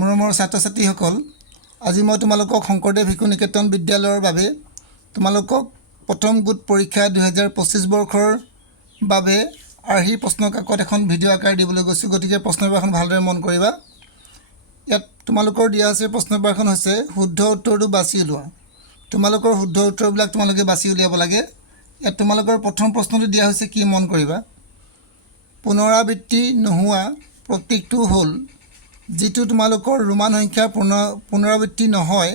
মৰমৰ ছাত্ৰ ছাত্ৰীসকল, আজি মই তোমালোকক শংকৰদেৱ শিশু নিকেতন বিদ্যালয়ৰ বাবে তোমালোকক প্ৰথম গোট পৰীক্ষা 2025 বৰ্ষৰ বাবে আৰ্হিৰ প্ৰশ্ন কাকত এখন ভিডিঅ' আকাৰ দিবলৈ গৈছোঁ। গতিকে প্ৰশ্ন পেপাৰখন ভালদৰে মন কৰিবা। ইয়াত তোমালোকৰ দিয়া আছে প্ৰশ্ন পেপাৰখন হৈছে শুদ্ধ উত্তৰটো বাছি উলিওৱা। তোমালোকৰ শুদ্ধ উত্তৰবিলাক তোমালোকে বাছি উলিয়াব লাগে। ইয়াত তোমালোকৰ প্ৰথম প্ৰশ্নটো দিয়া হৈছে কি মন কৰিবা। পুনৰাবৃত্তি নোহোৱা প্ৰতীকটো হ'ল যিটো তোমালোকৰ ৰোমান সংখ্যা পুনৰাবৃত্তি নহয়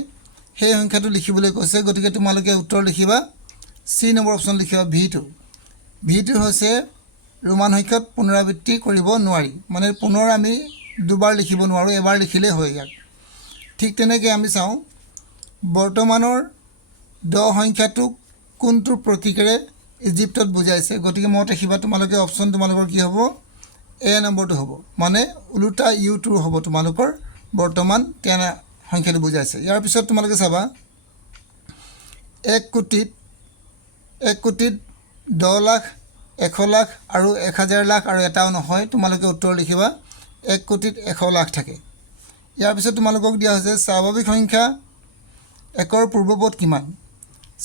সেই সংখ্যাটো লিখিবলৈ কৈছে। গতিকে তোমালোকে উত্তৰ লিখিবা চি নম্বৰ অপশ্যন লিখিবা ভিটো হৈছে ৰোমান সংখ্যাত পুনৰাবৃত্তি কৰিব নোৱাৰি, মানে পুনৰ আমি দুবাৰ লিখিব নোৱাৰোঁ, এবাৰ লিখিলেই হয় ইয়াক। ঠিক তেনেকৈ আমি চাওঁ বৰ্তমানৰ 10 সংখ্যাটোক কোনটো প্ৰতীকেৰে ইজিপ্তত বুজাইছে। গতিকে মনত ৰাখিবা তোমালোকে অপশ্যন তোমালোকৰ কি হ'ব, এ নম্বৰটো হ'ব, মানে ওলোটা ইউটো হ'ব তোমালোকৰ বৰ্তমান 10 সংখ্যাটো বুজাইছে। ইয়াৰ পিছত তোমালোকে চাবা 1 কোটিত 10 লাখ 100 লাখ আৰু 1000 লাখ আৰু এটাও নহয়। তোমালোকে উত্তৰ লিখিবা 1 কোটিত 100 লাখ থাকে। ইয়াৰ পিছত তোমালোকক দিয়া হৈছে স্বাভাৱিক সংখ্যা 1ৰ পূৰ্বপদ কিমান।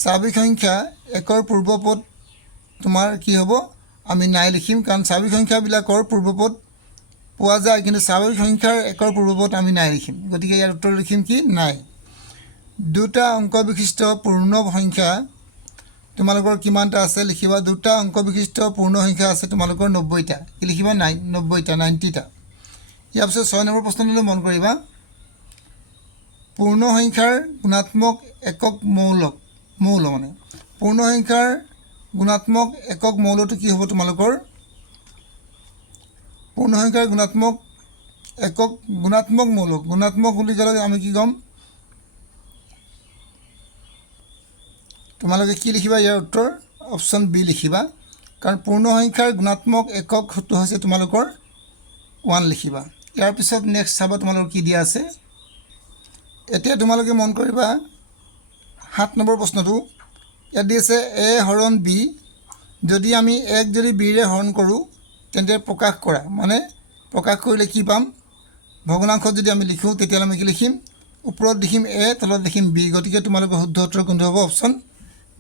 স্বাভাৱিক সংখ্যা 1ৰ পূৰ্বপদ তোমাৰ কি হ'ব, আমি নাই লিখিম, কাৰণ স্বাভাৱিক সংখ্যাবিলাকৰ পূৰ্বপদ পোৱা যায়, কিন্তু স্বাভাৱিক সংখ্যাৰ 1ৰ পূৰ্বপদ আমি নাই লিখিম। গতিকে ইয়াৰ উত্তৰ লিখিম কি, নাই। 2টা অংক বিশিষ্ট পূৰ্ণ সংখ্যা তোমালোকৰ কিমানটা আছে লিখিবা। 2টা অংক বিশিষ্ট পূৰ্ণ সংখ্যা আছে তোমালোকৰ 90টা। কি লিখিবা, 90টা। ইয়াৰ পিছত 6 নম্বৰ প্ৰশ্নটোলৈ মন কৰিবা। পূৰ্ণ সংখ্যাৰ গুণাত্মক একক মৌল মানে পূৰ্ণ সংখ্যাৰ গুণাত্মক একক মৌলটো কি হ'ব তোমালোকৰ। পূৰ্ণ সংখ্যাৰ গুণাত্মক বুলি ক'লে আমি কি ক'ম, তোমালোকে কি লিখিবা, ইয়াৰ উত্তৰ অপশ্যন বি লিখিবা, কাৰণ পূৰ্ণ সংখ্যাৰ গুণাত্মক এককটো হৈছে তোমালোকৰ 1 লিখিবা। ইয়াৰ পিছত নেক্সট চাবা তোমালোকৰ কি দিয়া আছে। এতিয়া তোমালোকে মন কৰিবা 7 নম্বৰ প্ৰশ্নটো। ইয়াত দি আছে এ হৰণ বি, যদি আমি 1 যদি বিৰে হৰণ কৰোঁ তেন্তে প্ৰকাশ কৰা, মানে প্ৰকাশ কৰিলে কি পাম, ভগ্নাংশত যদি আমি লিখোঁ তেতিয়াহ'লে আমি কি লিখিম, ওপৰত লিখিম এ, তলত লিখিম বি। গতিকে তোমালোকৰ শুদ্ধ উত্তৰ কোনটো হ'ব, অপশ্যন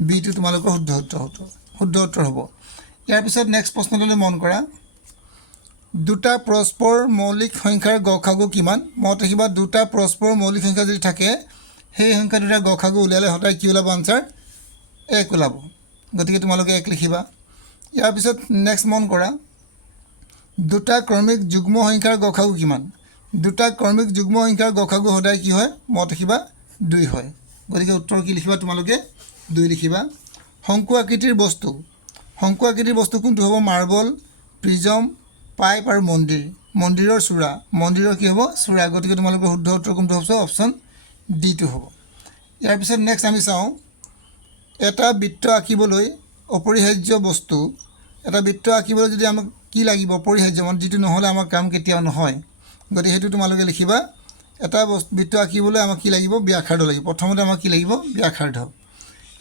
বিটো তোমালোকৰ শুদ্ধ উত্তৰ হ'ব। ইয়াৰ পিছত নেক্সট প্ৰশ্নটোলৈ মন কৰা। 2টা পৰস্পৰ মৌলিক সংখ্যাৰ গসাগু কিমান। মনত ৰাখিবা 2টা পৰস্পৰ মৌলিক সংখ্যা যদি থাকে সেই সংখ্যা দুটাৰ গসাগু উলিয়ালে সদায় কি ওলাব, আনচাৰ 1 ওলাব। গতিকে তোমালোকে 1 লিখিবা। ইয়াৰ পিছত নেক্সট মন কৰা 2টা ক্ৰমিক যুগ্ম সংখ্যাৰ গসাগু কিমান। 2টা ক্ৰমিক যুগ্ম সংখ্যাৰ গসাগু সদায় কি হয়, মনত ৰাখিবা 2 হয়। গতিকে উত্তৰ কি লিখিবা, তোমালোকে 2 লিখিবা। শংকু আকৃতিৰ বস্তু কোনটো হ'ব, মাৰ্বল, প্ৰিজম, পাইপ আৰু মন্দিৰৰ চূড়া। মন্দিৰৰ কি হ'ব, চূড়া। গতিকে তোমালোকৰ শুদ্ধ উত্তৰ কোনটো হ'ব, অপশ্যন ডিটো হ'ব। ইয়াৰ পিছত নেক্সট আমি চাওঁ এটা বৃত্ত আঁকিবলৈ অপৰিহাৰ্য বস্তু। এটা বৃত্ত আঁকিবলৈ যদি আমাক কি লাগিব, অপৰিহাৰ্য, মানে যিটো নহ'লে আমাৰ কাম কেতিয়াও নহয়। গতিকে সেইটো তোমালোকে লিখিবা। এটা বৃত্ত আঁকিবলৈ আমাক কি লাগিব, ব্যাসাৰ্ধ লাগিব। প্ৰথমতে আমাক কি লাগিব, ব্যাসাৰ্ধ।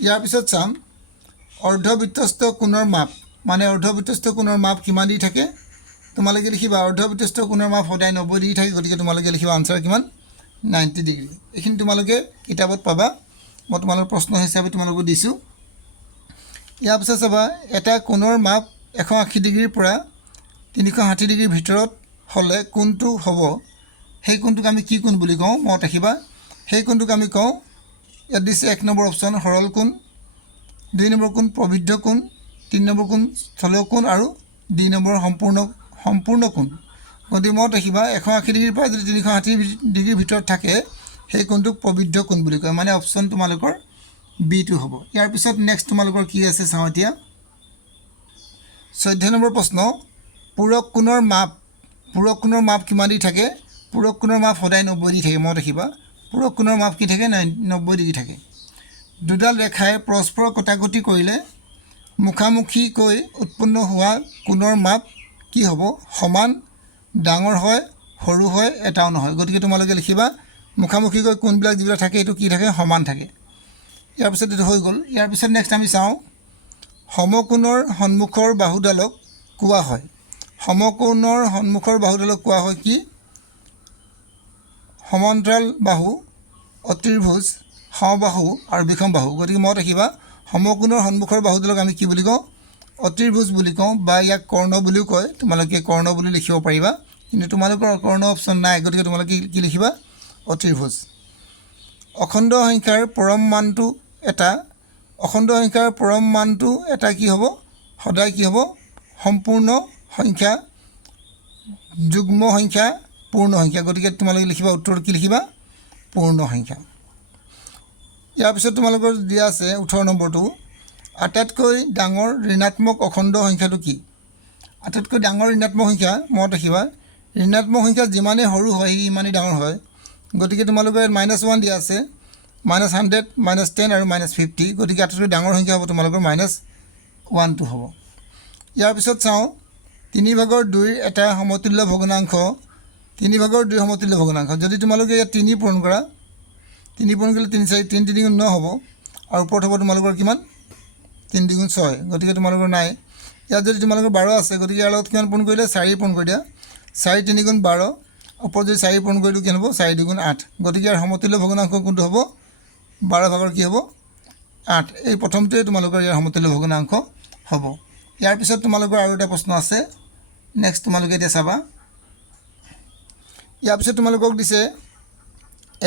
ইয়াৰ পিছত চাম অৰ্ধবৃত্তস্থ কোণৰ মাপ, মানে অৰ্ধবৃত্তস্থ কোণৰ মাপ কিমান দি থাকে। তোমালোকে লিখিবা অৰ্ধবৃত্তস্থ কোণৰ মাপ সদায় 90 ডিগ্ৰী থাকে। গতিকে তোমালোকে লিখিবা আনচাৰ কিমান, 90 ডিগ্ৰী। এইখিনি তোমালোকে কিতাপত পাবা, মই তোমালোকৰ প্ৰশ্ন হিচাপে তোমালোকক দিছোঁ। ইয়াৰ পিছত চাবা এটা কোণৰ মাপ 180 ডিগ্ৰীৰ পৰা 360 ডিগ্ৰীৰ ভিতৰত হ'লে কোনটো হ'ব, সেই কোণটোক আমি কি কোণ বুলি কওঁ, মনত ৰাখিবা। সেই কোণটোক আমি কওঁ, ইয়াত দিছে 1 নম্বৰ অপশ্যন সৰল কোণ, 2 নম্বৰ কোণ প্ৰবৃদ্ধ কোণ, 3 নম্বৰ কোণ স্থলীয় কোণ আৰু 2 নম্বৰ সম্পূৰ্ণ কোণ। গতিকে মনত ৰাখিবা 180 ডিগ্ৰীৰ পৰা যদি 360 ডিগ্ৰীৰ ভিতৰত থাকে সেই কোণটোক প্ৰবৃদ্ধ কোণ বুলি কয়, মানে অপশ্যন তোমালোকৰ বিটো হ'ব। ইয়াৰ পিছত নেক্সট তোমালোকৰ কি আছে চাওঁ এতিয়া। 14 নম্বৰ প্ৰশ্ন পূৰক কোণৰ মাপ কিমান দি থাকে। পূৰক কোণৰ মাপ সদায় 90 দি থাকে। মনত ৰাখিবা পূৰক কোণৰ মাপ কি থাকে, 90 ডিগ্ৰী থাকে। দুডাল ৰেখাই পৰস্পৰ কটাকটি কৰিলে মুখামুখিকৈ উৎপন্ন হোৱা কোণৰ মাপ কি হ'ব, সমান, ডাঙৰ হয়, সৰু হয়, এটাও নহয়। গতিকে তোমালোকে লিখিবা মুখামুখিকৈ কোণবিলাক যিবিলাক থাকে এইটো কি থাকে, সমান থাকে। ইয়াৰ পিছত এইটো হৈ গ'ল। ইয়াৰ পিছত নেক্সট আমি চাওঁ সমকোণৰ সন্মুখৰ বাহুডালক কোৱা হয়। সমকোণৰ সন্মুখৰ বাহুডালক কোৱা হয় কি, সমান্তৰাল বাহু, অতিৰ্ভুজ, সমবাহু আৰু বিষমবাহু। গতিকে মনত ৰাখিবা সমকোণৰ সন্মুখৰ বাহুডালক আমি কি বুলি কওঁ? অতিৰ্ভুজ বুলি কওঁ বা ইয়াক কৰ্ণ বুলিও কয়। তোমালোকে কৰ্ণ বুলি লিখিব পাৰিবা, কিন্তু তোমালোকৰ কৰ্ণ অপশ্যন নাই, গতিকে তোমালোকে কি লিখিবা? অতিৰ্ভুজ। অখণ্ড সংখ্যাৰ পৰম মানটো এটা কি হ'ব? সদায় কি হ'ব? সম্পূৰ্ণ সংখ্যা, যুগ্ম সংখ্যা, পূৰ্ণ সংখ্যা। গতিকে তোমালোকে লিখিবা উত্তৰটো কি লিখিবা? পূৰ্ণ সংখ্যা। ইয়াৰ পিছত তোমালোকৰ দিয়া আছে 18 নম্বৰটো, আটাইতকৈ ডাঙৰ ঋণাত্মক অখণ্ড সংখ্যাটো কি? আটাইতকৈ ডাঙৰ ঋণাত্মক সংখ্যা মনত ৰাখিবা, ঋণাত্মক সংখ্যা যিমানেই সৰু হয় সিমানেই ডাঙৰ হয়। গতিকে তোমালোকৰ -1 দিয়া আছে, -100, -10 আৰু -50। গতিকে আটাইতকৈ ডাঙৰ সংখ্যা হ'ব তোমালোকৰ -1টো হ'ব। ইয়াৰ পিছত চাওঁ 3/2 এটা সমতুল্য ভগ্নাংশ। 3/2 সমতুল্য ভগ্নাংশ। যদি তোমালোকে ইয়াত 3 পূৰণ কৰা, 3 পূৰণ কৰিলে 3 4 3 3 9 হ'ব, আৰু ওপৰত হ'ব তোমালোকৰ কিমান? 3 2 6। গতিকে তোমালোকৰ নাই। ইয়াত যদি তোমালোকৰ 12 আছে, গতিকে ইয়াৰ লগত কিমান পূৰণ কৰিলে? 4 পূৰণ কৰি দিয়া। 4 3 12, ওপৰত যদি 4 পূৰণ কৰি দিওঁ কিমান হ'ব? 4 2 8। গতিকে ইয়াৰ সমতুল্য ভগ্নাংশ কোনটো হ'ব? 12 কি হ'ব? 8। এই প্ৰথমটোৱে তোমালোকৰ ইয়াৰ সমতুল্য ভগ্নাংশ হ'ব। ইয়াৰ পিছত তোমালোকৰ আৰু এটা প্ৰশ্ন আছে, নেক্সট তোমালোকে এতিয়া চাবা। ইয়াৰ পিছত তোমালোকক দিছে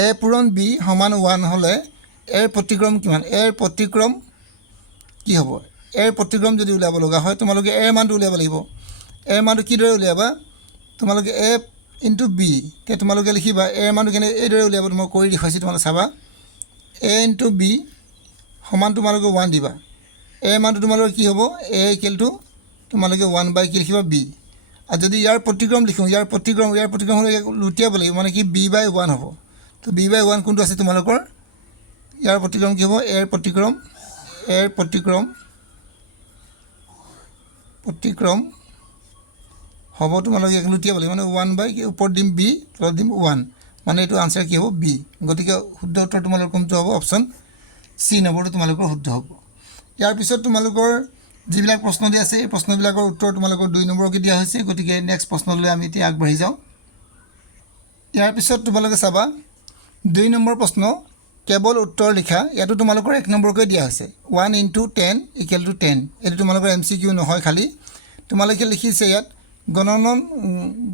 a পূৰণ b সমান 1 হ'লে a ৰ প্ৰতিক্ৰম কিমান? a ৰ প্ৰতিক্ৰম কি হ'ব? a ৰ প্ৰতিক্ৰম যদি উলিয়াব লগা হয়, তোমালোকে a ৰ মানটো উলিয়াব লাগিব। a ৰ মানটো কিদৰে উলিয়াবা? তোমালোকে a × b তে তোমালোকে লিখিবা a ৰ মানটো কেনে এইদৰে উলিয়াব, মই কৰি দেখুৱাইছোঁ, তোমালোকে চাবা। a × b সমান তোমালোকে 1 দিবা। a ৰ মানটো তোমালোকৰ কি হ'ব? a = তোমালোকে 1/, কি লিখিবা? b। আৰু যদি ইয়াৰ প্ৰতিক্ৰম লিখোঁ, ইয়াৰ প্ৰতিক্ৰম হ'লে লুটিয়াব লাগিব, মানে কি b/1 হ'ব। তো b/1 কোনটো আছে তোমালোকৰ? ইয়াৰ প্ৰতিক্ৰম কি হ'ব? a ৰ প্ৰতিক্ৰম হ'ব তোমালোকে ইয়াক লুটিয়াব লাগিব, মানে 1/, ওপৰত দিম b, তলত দিম 1, মানে এইটো আনচাৰ কি হ'ব? b। গতিকে শুদ্ধ উত্তৰ তোমালোকৰ কোনটো হ'ব? অপশ্যন চি নম্বৰটো তোমালোকৰ শুদ্ধ হ'ব। ইয়াৰ পিছত তোমালোকৰ যিবিলাক প্ৰশ্ন দিয়া আছে, এই প্ৰশ্নবিলাকৰ উত্তৰ তোমালোকৰ 2 নম্বৰকৈ দিয়া হৈছে। গতিকে নেক্সট প্ৰশ্নলৈ আমি এতিয়া আগবাঢ়ি যাওঁ। ইয়াৰ পিছত তোমালোকে চাবা 2 নম্বৰ প্ৰশ্ন, কেৱল উত্তৰ লিখা। ইয়াতো তোমালোকৰ 1 নম্বৰকৈ দিয়া হৈছে, 1 × 10 = 10। এইটো তোমালোকৰ MCQ নহয়, খালি তোমালোকে লিখিছে ইয়াত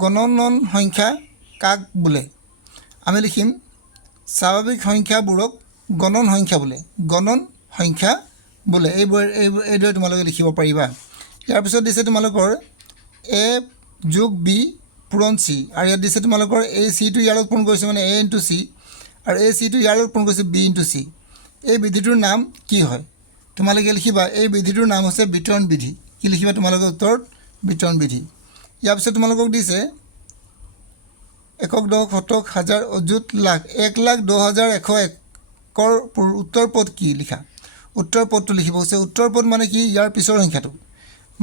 গণনন সংখ্যা কাক বোলে? আমি লিখিম স্বাভাৱিক সংখ্যাবোৰক গণন সংখ্যা বোলে। এইদৰে তোমালোকে লিখিব পাৰিবা। ইয়াৰ পিছত দিছে তোমালোকৰ a + b পূৰণ c, আৰু ইয়াত দিছে তোমালোকৰ এই চিটো ইয়াৰ লগত পূৰণ কৰিছে, মানে a × c, আৰু এই চিটো ইয়াৰ লগত পূৰণ কৰিছে b × c। এই বিধিটোৰ নাম কি হয়? তোমালোকে লিখিবা এই বিধিটোৰ নাম হৈছে বিতৰণ বিধি। কি লিখিবা তোমালোকে উত্তৰত? বিতৰণ বিধি। ইয়াৰ পিছত তোমালোকক দিছে একক, দশক, শতক, হাজাৰ, অযুত, লাখ। 1,10,101ৰ উত্তৰ পদ কি? লিখা। উত্তৰ পদটো লিখিব হৈছে। উত্তৰ পদ মানে কি? ইয়াৰ পিছৰ সংখ্যাটো,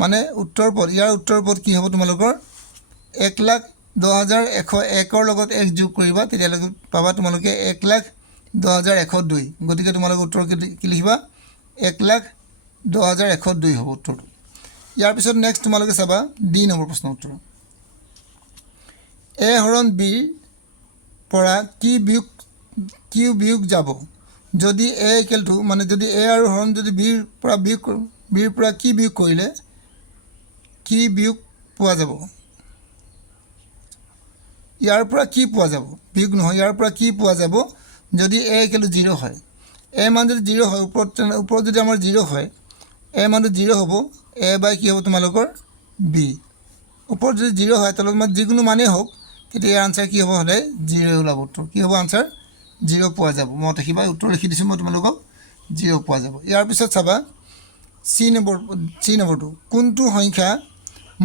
মানে উত্তৰ পদ। ইয়াৰ উত্তৰ পদ কি হ'ব তোমালোকৰ? 1,10,101ৰ লগত 1 যোগ কৰিবা, তেতিয়ালৈকে পাবা তোমালোকে 1,10,102। গতিকে তোমালোকে উত্তৰ কি লিখিবা? 1,10,102 হ'ব উত্তৰটো। ইয়াৰ পিছত নেক্সট তোমালোকে চাবা ডি নম্বৰ প্ৰশ্ন উত্তৰ। a হৰণ b ৰ পৰা কি বিয়োগ যাব? যদি a = মানে যদি a আৰু হৰণ যদি b ৰ পৰা কি বিয়োগ কৰিলে কি বিয়োগ পোৱা যাব? ইয়াৰ পৰা কি পোৱা যাব? বিয়োগ নহয়, ইয়াৰ পৰা কি পোৱা যাব? যদি a = 0 হয়, a মান যদি 0 হয়, ওপৰত যদি আমাৰ 0 হয়, a মানটো 0 হ'ব, a/, কি হ'ব তোমালোকৰ? b। ওপৰত যদি 0 হয়, তলত মানে যিকোনো মানেই হওক, তেতিয়া ইয়াৰ আনচাৰ কি হ'ব? সদায় 0 ওলাব। উত্তৰ কি হ'ব? আনচাৰ 0 পোৱা যাব। মনত ৰাখিবা, উত্তৰ লিখি দিছোঁ মই তোমালোকক, 0 পোৱা যাব। ইয়াৰ পিছত চাবা চি নম্বৰটো, কোনটো সংখ্যা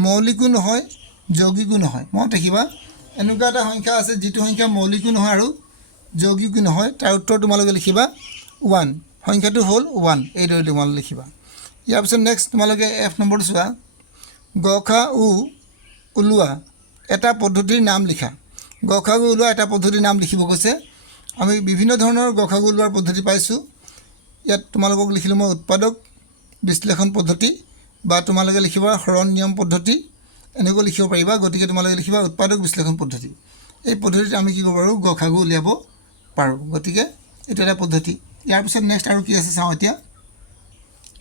মৌলিকো নহয় যৌগিকো নহয়? মনত ৰাখিবা, এনেকুৱা এটা সংখ্যা আছে যিটো সংখ্যা মৌলিকো নহয় আৰু যৌগিকো নহয়। তাৰ উত্তৰ তোমালোকে লিখিবা 1। সংখ্যাটো হ'ল 1। এইদৰে তোমালোকে লিখিবা। ইয়াৰ পিছত নেক্সট তোমালোকে F নম্বৰটো চোৱা, গ খ উ ওলোৱা এটা পদ্ধতিৰ নাম লিখা। গ খ উ ওলোৱা এটা পদ্ধতিৰ নাম লিখিব কৈছে। আমি বিভিন্ন ধৰণৰ গ খ উ ওলোৱাৰ পদ্ধতি পাইছোঁ। ইয়াত তোমালোকক লিখিলোঁ মই উৎপাদক বিশ্লেষণ পদ্ধতি, বা তোমালোকে লিখিবা হৰণ নিয়ম পদ্ধতি, এনেকৈ লিখিব পাৰিবা। গতিকে তোমালোকে লিখিবা উৎপাদক বিশ্লেষণ পদ্ধতি। এই পদ্ধতিত আমি কি কৰিব পাৰোঁ গসাগু উলিয়াব পাৰোঁ গতিকে এইটো এটা পদ্ধতি ইয়াৰ পিছত নেক্সট আৰু কি আছে চাওঁ এতিয়া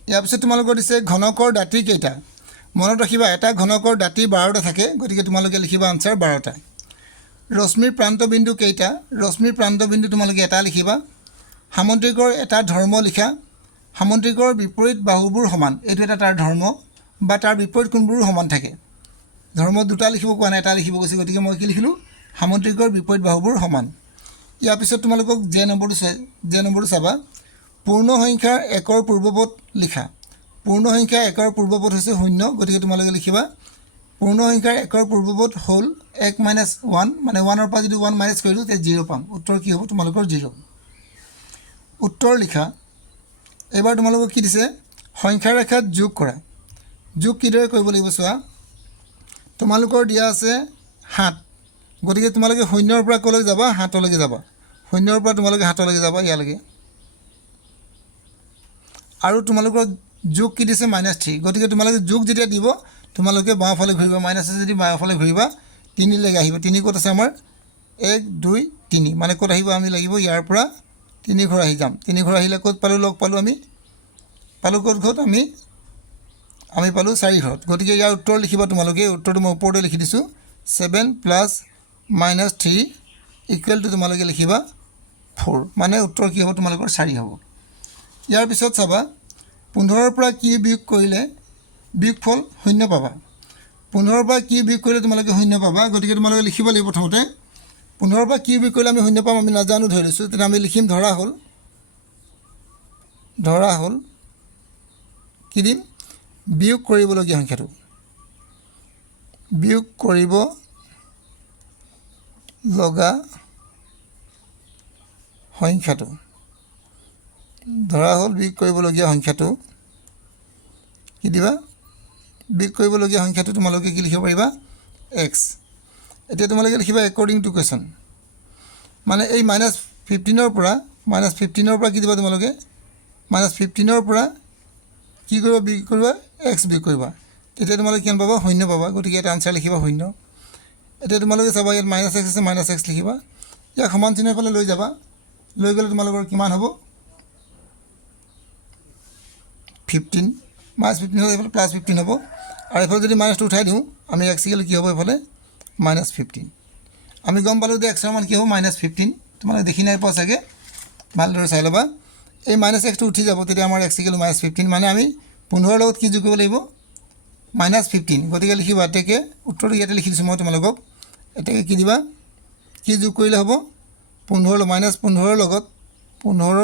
ইয়াৰ পিছত তোমালোকৰ দিছে ঘনকৰ দাঁতি কেইটা মনত ৰাখিবা এটা ঘনকৰ দাঁতি 12টা থাকে গতিকে তোমালোকে লিখিবা আনসাৰ 12টা ৰশ্মিৰ প্ৰান্তবিন্দু কেইটা ৰশ্মিৰ প্ৰান্তবিন্দু তোমালোকে এটা লিখিবা সামুদ্ৰিকৰ এটা ধৰ্ম লিখা সামুদ্ৰিকৰ বিপৰীত বাহুবোৰ সমান এইটো এটা তাৰ ধৰ্ম বা তাৰ বিপৰীত কোণবোৰো সমান থাকে ধৰ্ম দুটা লিখিব কোৱা নাই এটা লিখিব কৈছে গতিকে মই কি লিখিলোঁ সামুদ্ৰিকৰ বিপৰীত বাহুবোৰ সমান ইয়াৰ পিছত তোমালোকক যে নম্বৰটো চাবা পূৰ্ণ সংখ্যাৰ একৰ পূৰ্বপদ লিখা পূৰ্ণ সংখ্যা একৰ পূৰ্বপদ হৈছে 0 গতিকে তোমালোকে লিখিবা পূৰ্ণ সংখ্যাৰ একৰ পূৰ্বপদ হ'ল 1 - 1 মানে 1ৰ পৰা যদি 1 মাইনাছ কৰিলোঁ তে 0 পাম উত্তৰ কি হ'ব তোমালোকৰ 0 উত্তৰ লিখা এবাৰ তোমালোকক কি দিছে সংখ্যা ৰেখাত যোগ কৰা যোগ কিদৰে কৰিব লাগিব চোৱা তোমালোকৰ দিয়া আছে 7 গতিকে তোমালোকে 0ৰ পৰা কলৈ যাবা 7লৈকে যাবা 0ৰ পৰা তোমালোকে 7লৈকে যাবা ইয়ালৈকে আৰু তোমালোকৰ যোগ কি দিছে -3 গতিকে তোমালোকে যোগ যেতিয়া দিব তোমালোকে বাওঁফালে ঘূৰিবা মাইনাছ যদি বাওঁফালে ঘূৰিবা 3 লৈকে আহিব 3 ক'ত আছে আমাৰ 1 2 3 মানে ক'ত আহিব আমি লাগিব ইয়াৰ পৰা 3 ঘৰ আহি যাম 3 ঘৰ আহিলে ক'ত পালোঁ লগ পালোঁ আমি পালোঁ ক'ত ঘৰত আমি পালোঁ 4 ঘৰত গতিকে ইয়াৰ উত্তৰ লিখিবা তোমালোকে উত্তৰটো মই ওপৰতে লিখি দিছোঁ 7 + -3 = তোমালোকে লিখিবা 4 মানে উত্তৰ কি হ'ব তোমালোকৰ 4 হ'ব ইয়াৰ পিছত চাবা 15ৰ পৰা কি বিয়োগ কৰিলে বিয়োগফল 0 পাবা 15ৰ পৰা কি বিয়োগ কৰিলে তোমালোকে 0 পাবা গতিকে তোমালোকে লিখিব লাগিব প্ৰথমতে 15ৰ পৰা কি বিয়োগ কৰিলে আমি 0 পাম আমি নাজানো ধৰি লৈছোঁ তেতিয়া আমি লিখিম ধৰা হ'ল কি দিম বিয়োগ কৰিবলগীয়া সংখ্যাটো বিয়োগ কৰিব লগা সংখ্যাটো ধৰা হ'ল বিয়োগ কৰিবলগীয়া সংখ্যাটো কি দিবা বিয়োগ কৰিবলগীয়া সংখ্যাটো তোমালোকে কি লিখিব পাৰিবা x এতিয়া তোমালোকে লিখিবা একৰ্ডিং টু কুৱেশ্যন মানে এই -15ৰ পৰা কি দিবা তোমালোকে -15ৰ পৰা কি কৰিবা বিয়োগ কৰিবা x বিয়োগ কৰিবা তেতিয়া তোমালোকে কিমান পাবা 0 পাবা গতিকে এটা আনসাৰ লিখিবা 0 এতিয়া তোমালোকে চাবা ইয়াত -x আছে -x লিখিবা ইয়াক সমান চিহ্নৰ ফালে লৈ যাবা লৈ গ'লে তোমালোকৰ কিমান হ'ব 15 -15 হ'ল এইফালে +15 হ'ব আৰু এইফালে যদি মাইনাছটো উঠাই দিওঁ আমি x কি হ'ব এইফালে -15 আমি গম পালোঁ যে x ৰ মান কি হ'ব -15 তোমালোকে দেখি নাই পোৱা চাগে ভালদৰে চাই ল'বা এই -xটো উঠি যাব তেতিয়া আমাৰ x -15 মানে আমি 15ৰ লগত কি যোগ কৰিব লাগিব -15 গতিকে লিখিবা এতেকে উত্তৰটো ইয়াতে লিখি দিছোঁ মই তোমালোকক এতেকে কি দিবা কি যোগ কৰিলে হ'ব 15 -15ৰ লগত 15ৰ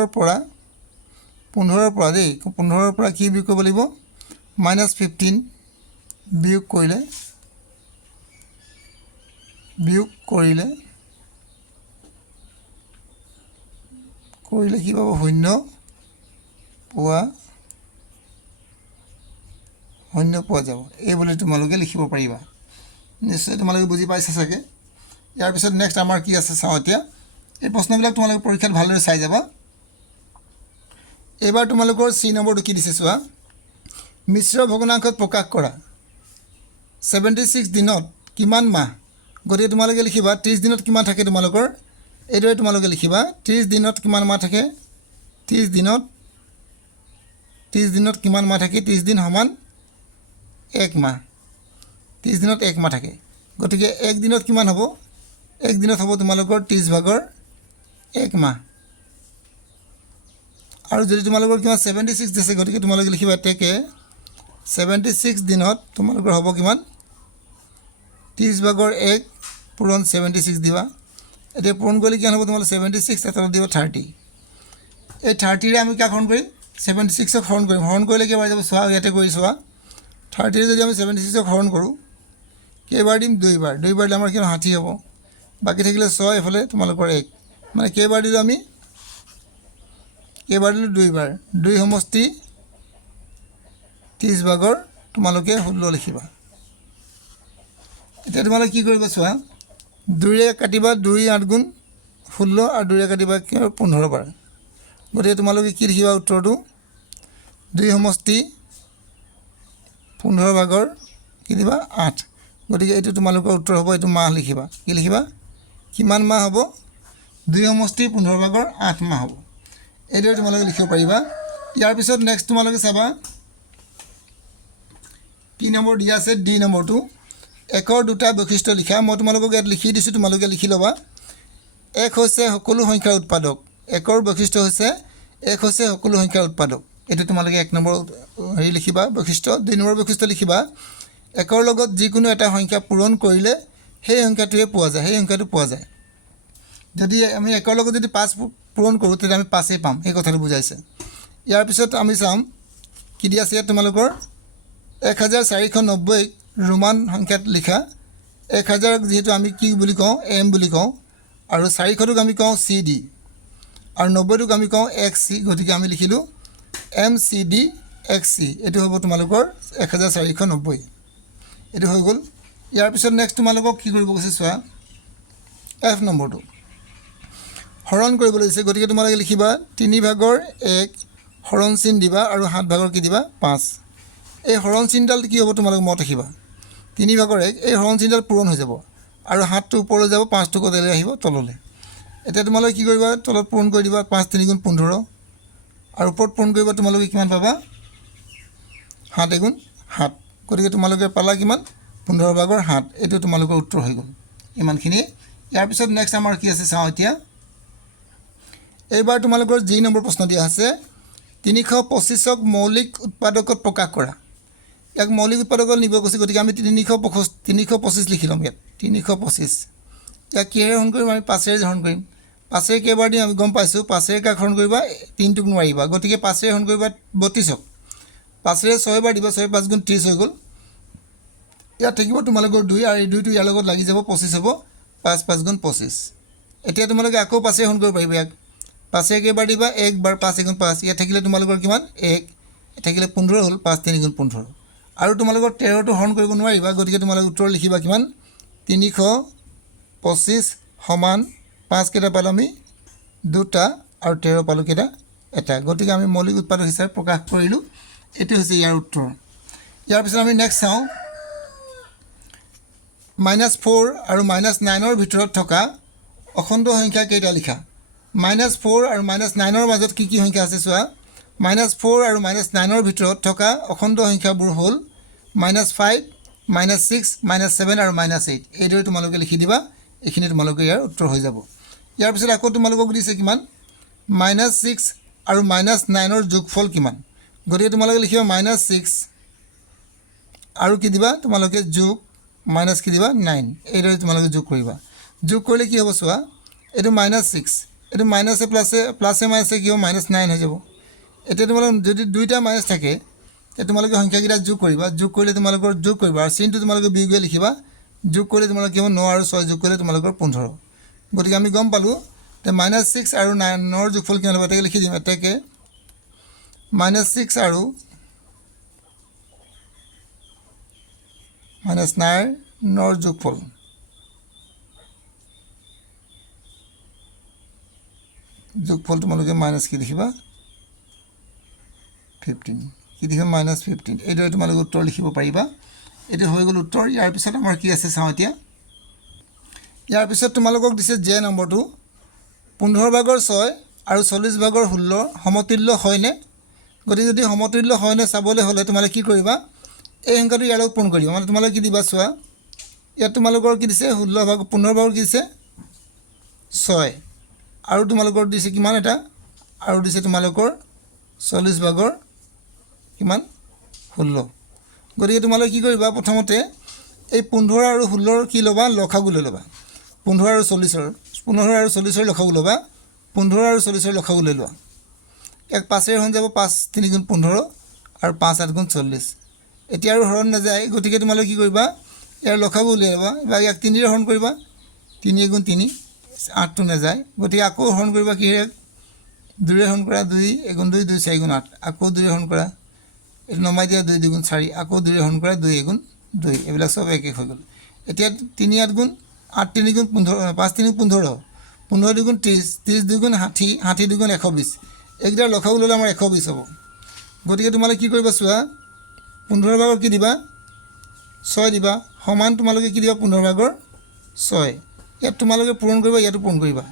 পৰা দেই 15ৰ পৰা কি বিয়োগ কৰিব লাগিব -15 বিয়োগ কৰিলে কি পাব 0 পোৱা যাব এই বুলি তোমালোকে লিখিব পাৰিবা নিশ্চয় তোমালোকে বুজি পাইছা চাগে ইয়াৰ পিছত নেক্সট আমাৰ কি আছে চাওঁ এতিয়া এই প্ৰশ্নবিলাক তোমালোকে পৰীক্ষাত ভালদৰে চাই যাবা এবাৰ তোমালোকৰ C নম্বৰটো কি দিছে চোৱা মিশ্ৰ ভগ্নাংশত প্ৰকাশ কৰা 76 দিনত কিমান মাহ গতিকে তোমালোকে লিখিবা 30 দিনত কিমান থাকে তোমালোকৰ এইদৰে তোমালোকে লিখিবা 30 দিনত কিমান মাহ থাকে 30 দিনত কিমান মাহ থাকে 30 দিন সমান 1 মাহ 30 দিনত 1 মাহ থাকে গতিকে 1 দিনত কিমান হ'ব 1 দিনত হ'ব তোমালোকৰ 30/1 মাহ আৰু যদি তোমালোকৰ কিমান 76 দিছে গতিকে তোমালোকে লিখিবা এতেকে 76 দিনত তোমালোকৰ হ'ব কিমান 30/1 পূৰণ 76 দিবা এতিয়া পূৰণ কৰিলে কিমান হ'ব তোমালোকে 76 এটা দিব 30 এই 30ৰে আমি কাক হৰণ কৰিম 76ক হৰণ কৰিম হৰণ কৰিলে কেইবাৰ যাব চোৱা ইয়াতে কৰি চোৱা 30ৰে যদি আমি 76ক হৰণ কৰোঁ কেইবাৰ দিম দুইবাৰ দিলে আমাৰ কিমান 60 হ'ব বাকী থাকিলে 6 এফালে তোমালোকৰ 1 মানে কেইবাৰ দিলোঁ আমি কেইবাৰ দিলোঁ দুইবাৰ 2 সমষ্টি 30 তোমালোকে 16 লিখিবা এতিয়া তোমালোকে কি কৰিবা চোৱা 2ৰে কাটিবা 2 8 গুণ 16 আৰু 2ৰে কাটিবা 15 বাৰ গতিকে তোমালোকে কি লিখিবা উত্তৰটো 2 সমষ্টি 15 কি দিবা 8 গতিকে এইটো তোমালোকৰ উত্তৰ হ'ব এইটো মাহ লিখিবা কি লিখিবা কিমান মাহ হ'ব 2 সমষ্টি 15 ভাগৰ 8 মাহ হ'ব এইদৰে তোমালোকে লিখিব পাৰিবা ইয়াৰ পিছত নেক্সট তোমালোকে চাবা কি নম্বৰ দিয়া আছে ডি নম্বৰটো একৰ দুটা বৈশিষ্ট্য লিখা মই তোমালোকক ইয়াত লিখি দিছোঁ তোমালোকে লিখি ল'বা এক হৈছে সকলো সংখ্যাৰ উৎপাদক একৰ বৈশিষ্ট্য হৈছে এক হৈছে সকলো সংখ্যাৰ উৎপাদক এইটো তোমালোকে 1 নম্বৰ হেৰি লিখিবা বৈশিষ্ট্য 2 নম্বৰ বৈশিষ্ট্য লিখিবা একৰ লগত যিকোনো এটা সংখ্যা পূৰণ কৰিলে সেই সংখ্যাটোৱে পোৱা যায় সেই সংখ্যাটো পোৱা যায় যদি আমি একৰ লগত যদি 5 পূৰণ কৰোঁ তেতিয়া আমি 5 পাম এই কথাটো বুজাইছে ইয়াৰ পিছত আমি চাম কি দিয়া আছে তোমালোকৰ 1490 ৰোমান সংখ্যাত লিখা 1000 যেহেতু আমি কি বুলি কওঁ এম বুলি কওঁ আৰু 400ক আমি কওঁ সি ডি আৰু 90ক আমি কওঁ এক্স সি গতিকে আমি লিখিলোঁ এম সি ডি এক্স সি এইটো হ'ব তোমালোকৰ 1490 এইটো হৈ গ'ল ইয়াৰ পিছত নেক্সট তোমালোকক কি কৰিব কৈছে চোৱা এফ নম্বৰটো হৰণ কৰিবলৈ দিছে গতিকে তোমালোকে লিখিবা 3 ভাগৰ 1 হৰণ চিন দিবা আৰু 7 ভাগৰ কি দিবা 5 এই হৰণ চিনডাল কি হ'ব তোমালোকে মত ৰাখিবা 3 ভাগৰ 1 এই হৰণ চিনডাল পূৰণ হৈ যাব আৰু 7টো ওপৰলৈ যাব 5টো কলৈ আহিব তললৈ এতিয়া তোমালোকে কি কৰিবা তলত পূৰণ কৰি দিবা 5 3 গুণ 15 আৰু ওপৰত পূৰণ কৰিবা তোমালোকে কিমান পাবা 7 গুণ 7 গতিকে তোমালোকে পালা কিমান 15 ভাগৰ 7 এইটো তোমালোকৰ উত্তৰ হৈ গ'ল ইমানখিনি ইয়াৰ পিছত নেক্সট আমাৰ কি আছে চাওঁ এতিয়া এইবাৰ তোমালোকৰ জি নম্বৰ প্ৰশ্ন দিয়া আছে 325ক মৌলিক উৎপাদকত প্ৰকাশ কৰা ইয়াক মৌলিক উৎপাদকত নিব কৈছে গতিকে আমি 325 লিখি ল'ম ইয়াত 325 ইয়াক কিহেৰে হৰণ কৰিম আমি 5ৰে হৰণ কৰিম 5ৰে কেইবাৰ দিম আমি গম পাইছোঁ 5ৰে কাক হৰণ কৰিবা 3টোক নোৱাৰিবা গতিকে 5ৰে হৰণ কৰিবা 32ক 5ৰে 6 বাৰ দিবা 6 5 গুণ 30 হৈ গ'ল ইয়াত থাকিব তোমালোকৰ 2 আৰু এই 2টো ইয়াৰ লগত লাগি যাব 25 হ'ব 5 5 গুণ 25 এতিয়া তোমালোকে আকৌ 5ৰে হৰণ কৰিব পাৰিবা ইয়াক 5ৰে কেইবাৰ দিবা 1 বাৰ 5 গুণ 5 ইয়াত থাকিলে তোমালোকৰ কিমান 1 থাকিলে 15 হ'ল 5 3 গুণ 15 আৰু তোমালোকৰ 13টো হৰণ কৰিব নোৱাৰিবা গতিকে তোমালোকে উত্তৰ লিখিবা কিমান 325 সমান 5 কেইটা পালোঁ আমি 2টা আৰু 13 পালোঁ কেইটা এটা গতিকে আমি মৌলিক উৎপাদক হিচাপে প্ৰকাশ কৰিলোঁ এইটো হৈছে ইয়াৰ উত্তৰ ইয়াৰ পিছত আমি নেক্সট চাওঁ -4 আৰু -9ৰ ভিতৰত থকা অখণ্ড সংখ্যা কেইটা লিখা -4 আৰু -9ৰ মাজত কি কি সংখ্যা আছে চোৱা -4 আৰু -9ৰ ভিতৰত থকা অখণ্ড সংখ্যাবোৰ হ'ল -5 -6 -7 আৰু -8 এইদৰে তোমালোকে লিখি দিবা এইখিনি তোমালোকে ইয়াৰ উত্তৰ হৈ যাব ইয়াৰ পিছত আকৌ তোমালোকক দিছে কিমান -6 আৰু -9ৰ যোগফল কিমান গতিকে তোমালোকে লিখিবা -6 আৰু কি দিবা তোমালোকে যোগ মাইনাছ কি দিবা 9 এইদৰে তোমালোকে যোগ কৰিবা যোগ কৰিলে কি হ'ব চোৱা এইটো -6 এইটো মাইনাছে প্লাছে মাইনাছে কি হ'ব -9 হৈ যাব এতিয়া তোমালোকে যদি দুইটা মাইনাছ থাকে তেতিয়া তোমালোকে সংখ্যাকেইটা যোগ কৰিবা যোগ কৰিলে তোমালোকৰ যোগ কৰিবা আৰু চিনটো তোমালোকে বিয়োগে লিখিবা যোগ কৰিলে তোমালোকে কি হ'ব 9 আৰু 6 যোগ কৰিলে তোমালোকৰ 15 গতিকে আমি গম পালোঁ যে -6 আৰু 9ৰ যোগফল কিমান হ'ব এটাকে লিখি দিম এটাকে -6 আৰু -9ৰ যোগফল তোমালোকে মাইনাছ কি লিখিবা 15 কি লিখিবা -15 এইদৰে তোমালোকে উত্তৰ লিখিব পাৰিবা এইটো হৈ গ'ল উত্তৰ ইয়াৰ পিছত আমাৰ কি আছে চাওঁ এতিয়া ইয়াৰ পিছত তোমালোকক দিছে জে নম্বৰটো 15 ভাগৰ 6 আৰু 40 ভাগৰ 16 সমতুল্য হয়নে গতিকে যদি সমতুল্য হয়নে চাবলৈ হ'লে তোমালোকে কি কৰিবা এই সংখ্যাটো ইয়াৰ লগত পূৰণ কৰিবা মানে তোমালোকে কি দিবা চোৱা ইয়াত তোমালোকৰ কি দিছে 15 ভাগৰ কি দিছে 6 আৰু তোমালোকৰ দিছে কিমান এটা আৰু দিছে তোমালোকৰ 40 ভাগৰ কিমান 16 গতিকে তোমালোকে কি কৰিবা প্ৰথমতে এই 15 আৰু 16ৰ কি ল'বা লসাগু লৈ ল'বা 15 আৰু 40ৰ লসাগু ল'বা 15 আৰু 40ৰ লসাগু লৈ লোৱা এক 5ৰে হৰণ যাব 5 3 গুণ 15 আৰু 5 8 গুণ 40 এতিয়া আৰু হৰণ নাযায় গতিকে তোমালোকে কি কৰিবা ইয়াৰ লসাগু উলিয়াবা বা ইয়াক 3ৰে হৰণ কৰিবা 3 গুণ 3 8টো নাযায় গতিকে আকৌ হৰণ কৰিবা কিহেৰে 2ৰে হৰণ কৰা 2 গুণ 2 2 4 গুণ 8 আকৌ 2ৰে হৰণ কৰা এইটো নমাই দিয়া 2 2 গুণ 4 আকৌ 2ৰে হৰণ কৰা 2 গুণ 2 এইবিলাক সব এক হৈ গ'ল এতিয়া 3 8 গুণ 8 3 গুণ 15 5 3 15 15 2 গুণ 30 30 2 গুণ 60 60 2 গুণ 120 এইকেইটাৰ লসাগু ল'লে আমাৰ 120 হ'ব গতিকে তোমালোকে কি কৰিবা চোৱা 15 ভাগৰ কি দিবা 6 দিবা সমান তোমালোকে কি দিবা 15 ভাগৰ 6 ইয়াত তোমালোকে পূৰণ কৰিবা, ইয়াতো পূৰণ কৰিবা।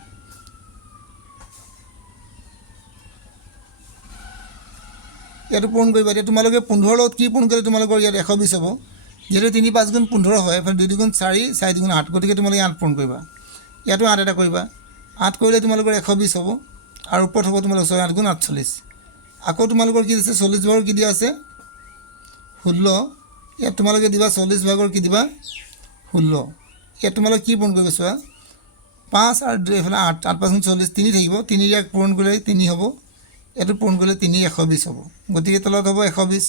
ইয়াতো পূৰণ কৰিবা। এতিয়া তোমালোকে 15 লগত কি পূৰণ কৰিলে তোমালোকৰ ইয়াত 120 হ'ব। যিহেতু 3 5 গুণ 15 হয়, এফালে 2 2 গুণ 4, 4 2 গুণ 8, গতিকে তোমালোকে 8 পূৰণ কৰিবা। ইয়াতো 8 এটা কৰিবা। 8 কৰিলে তোমালোকৰ 120 হ'ব আৰু ওপৰত হ'ব তোমালোকৰ 6 8 গুণ 48। আকৌ তোমালোকৰ কি দিছে 40 ভাগৰ কি দিয়া আছে 16। ইয়াত তোমালোকে দিবা 40 ভাগৰ কি দিবা 16। ইয়াত তোমালোকে কি পূৰণ কৰিবা চোৱা 5 আৰু 2 এফালে 8, 8 5 গুণ 40, 3 থাকিব। 3 ইয়াক পূৰণ কৰিলে 3 হ'ব। ইয়াতো পূৰণ কৰিলে 3 120 হ'ব। গতিকে তলত হ'ব 120,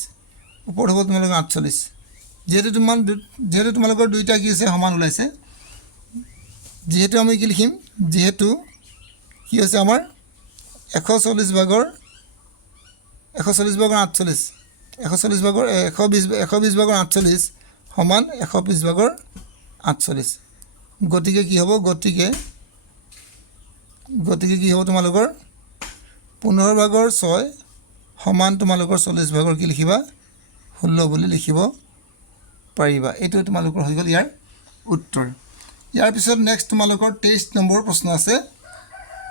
ওপৰত হ'ব তোমালোকৰ 48। যিহেতু তোমালোকৰ দুইটা কি হৈছে সমান ওলাইছে, যিহেতু আমি কি লিখিম, যিহেতু কি হৈছে আমাৰ 140 ভাগৰ 48, 120 ভাগৰ 48 সমান 120 ভাগৰ 48। গতিকে কি হ'ব, গতিকে কি হ'ব তোমালোকৰ 15 ভাগৰ 6 সমান তোমালোকৰ 40 ভাগৰ কি লিখিবা 16 বুলি লিখিব পাৰিবা। এইটো তোমালোকৰ হৈ গ'ল ইয়াৰ উত্তৰ। ইয়াৰ পিছত নেক্সট তোমালোকৰ 23 নম্বৰ প্ৰশ্ন আছে।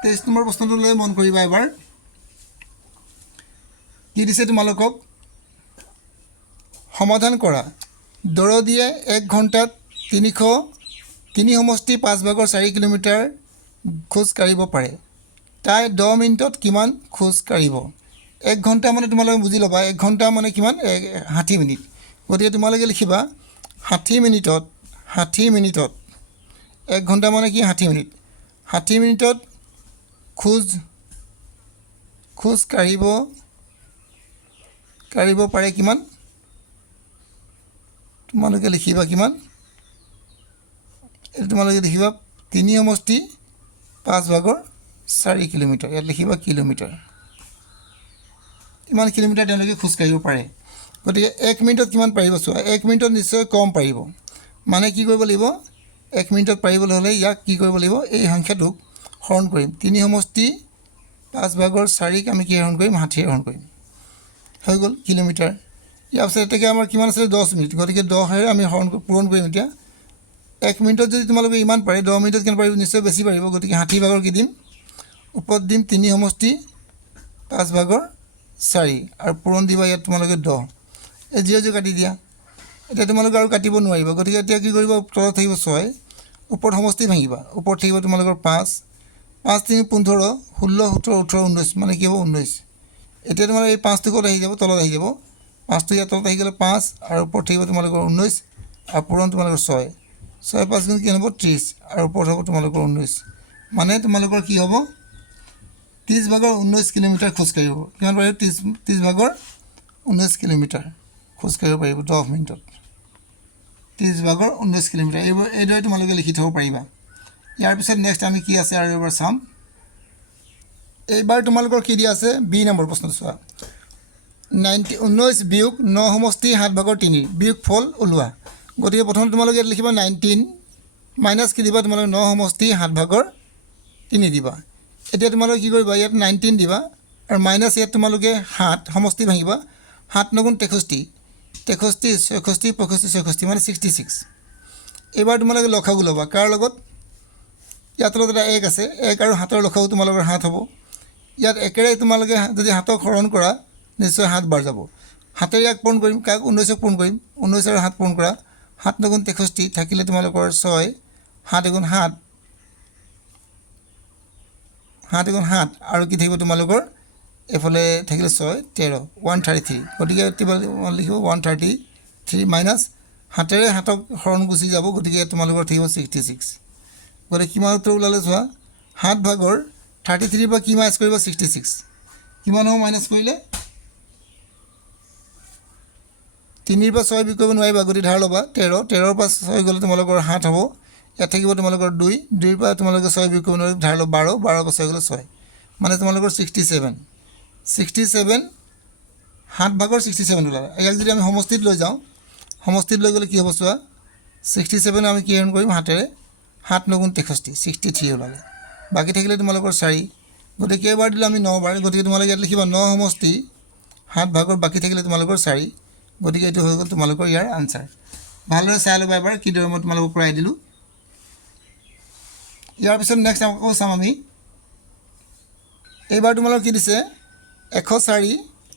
23 নম্বৰ প্ৰশ্নটোলৈ মন কৰিবা এবাৰ। কি দিছে তোমালোকক, সমাধান কৰা। দৰদীয়ে 1 ঘণ্টাত 3 সমষ্টি 5 ভাগৰ 4 কিলোমিটাৰ খোজ কাঢ়িব পাৰে। তাই 10 মিনিটত কিমান খোজ কাঢ়িব? 1 ঘণ্টা মানে তোমালোকে বুজি ল'বা, 1 ঘণ্টা মানে কিমান 60 মিনিট। গতিকে তোমালোকে লিখিবা 60 মিনিটত 1 ঘণ্টা মানে কি 60 মিনিট। 60 মিনিটত খোজ কাঢ়িব পাৰে কিমান? তোমালোকে লিখিবা কিমান, এইটো তোমালোকে লিখিবা 3 সমষ্টি 5 ভাগৰ 4 কিলোমিটাৰ। ইয়াত লিখিবা কিলোমিটাৰ। কিমান কিলোমিটাৰ তেওঁলোকে খোজকাঢ়িব পাৰে। গতিকে 1 মিনিটত কিমান পাৰিব চোৱা, 1 মিনিটত নিশ্চয় কম পাৰিব। মানে কি কৰিব লাগিব, 1 মিনিটত পাৰিবলৈ হ'লে ইয়াক কি কৰিব লাগিব, এই সংখ্যাটোক হৰণ কৰিম। 3 সমষ্টি 5 ভাগৰ 4ক আমি কি হৰণ কৰিম, 60 হৰণ কৰিম। হৈ গ'ল কিলোমিটাৰ। ইয়াৰ পিছত এতিয়া আমাৰ কিমান আছিলে 10 মিনিট। গতিকে 10ৰে আমি পূৰণ কৰিম। এতিয়া 1 মিনিটত যদি তোমালোকে ইমান পাৰে, 10 মিনিটত কিমান পাৰিব, নিশ্চয় বেছি পাৰিব। গতিকে 60 ভাগৰ কি দিম, ওপৰত দিম 3 সমষ্টি 5 ভাগৰ 4 আৰু পূৰণ দিবা ইয়াত তোমালোকে 10। এই 0 কাটি দিয়া। এতিয়া তোমালোকে আৰু কাটিব নোৱাৰিবা। গতিকে এতিয়া কি কৰিব, তলত থাকিব 6, ওপৰত সমষ্টি ভাঙিবা। ওপৰত থাকিব তোমালোকৰ 5, 5 3 15, 16 17 18 19, মানে কি হ'ব 19। এতিয়া তোমালোকে এই 5টো ক'ত আহি যাব, তলত আহি যাব। 5টো ইয়াত তলত আহি গ'লে 5 আৰু ওপৰত থাকিব তোমালোকৰ 19 আৰু পূৰণ তোমালোকৰ 6, 6 5 গুণ কিমান হ'ব 30 আৰু ওপৰত হ'ব তোমালোকৰ 19। মানে তোমালোকৰ কি হ'ব 30 ভাগৰ 19 কিলোমিটাৰ খোজকাঢ়িব। কিমান পাৰিব, 30 ভাগৰ 19 কিলোমিটাৰ খোজকাঢ়িব পাৰিব 10 মিনিটত। 30 ভাগৰ 19 কিলোমিটাৰ। এইদৰে তোমালোকে লিখি থ'ব পাৰিবা। ইয়াৰ পিছত নেক্সট আমি কি আছে আৰু এবাৰ চাম। এইবাৰ তোমালোকৰ কি দিয়া আছে, বি নম্বৰ প্ৰশ্নটো চোৱা। 19 বিয়োগ 9 সমষ্টি 7 ভাগৰ 3 বিয়োগ ফল ওলোৱা। গতিকে প্ৰথমে তোমালোকে ইয়াত লিখিবা 19 মাইনাছ কি দিবা, তোমালোকে 9 সমষ্টি 7 ভাগৰ 3 দিবা। এতিয়া তোমালোকে কি কৰিবা, ইয়াত 19 দিবা আৰু মাইনাছ ইয়াত তোমালোকে 7 সমষ্টি ভাঙিবা। 7 9 গুণ 63, 63 66 65 66 মানে 66। এইবাৰ তোমালোকে লসাগু ল'বা। কাৰ লগত, ইয়াত তলত এটা 1 আছে, 1 আৰু 7ৰ লসাগু তোমালোকৰ 7 হ'ব। ইয়াত একেৰে তোমালোকে যদি 7ক হৰণ কৰা নিশ্চয় 7 বাৰ যাব। 7ৰে ইয়াক পূৰণ কৰিম, কাক 19ক পূৰণ কৰিম। 19 আৰু 7 পূৰণ কৰা, 7 9 গুণ 63 থাকিলে তোমালোকৰ 6, 7 গুণ 7 আৰু কি থাকিব তোমালোকৰ এফালে থাকিলে 6 13 133। গতিকে লিখিব 133 মাইনাছ 7ৰে 7ক হৰণ গুচি যাব। গতিকে তোমালোকৰ থাকিব 66। গতিকে কিমান উত্তৰ ওলালে চোৱা, 7 ভাগৰ 33 পৰা কি মাইনাছ কৰিব 66, কিমান হ'ব মাইনাছ কৰিলে, 3ৰ পৰা 6 বিয়োগ কৰিব নোৱাৰিবা। গতিকে ধাৰ ল'বা 13, 13ৰ পৰা 6 গ'লে তোমালোকৰ 7 হ'ব। ইয়াত থাকিব তোমালোকৰ 2, 2ৰ পৰা তোমালোকে 6 বিয়োগ কৰিব নোৱাৰিবা, ধাৰ ল'ব 12, 12ৰ পৰা 6 গ'লে 6, মানে তোমালোকৰ 67। 7 ভাগৰ 67 ওলালে। ইয়াক যদি আমি সমষ্টিত লৈ যাওঁ, সমষ্টিত লৈ গ'লে কি হ'ব চোৱা, 67 আমি কি হৰণ কৰিম 7ৰে, 7 9 গুণ 63 63 ওলালে। বাকী থাকিলে তোমালোকৰ 4। গতিকে কেইবাৰ দিলে আমি 9 বাৰ। গতিকে তোমালোকে ইয়াত লিখিবা 9 সমষ্টি 7 ভাগৰ বাকী থাকিলে তোমালোকৰ 4। গতিকে এইটো হৈ গ'ল তোমালোকৰ ইয়াৰ আনচাৰ। ভালদৰে চাই ল'বা এবাৰ কিদৰে মই তোমালোকক কৰাই দিলোঁ। ইয়াৰ পিছত নেক্সট আকৌ চাম আমি এইবাৰ তোমালোকক কি দিছে 104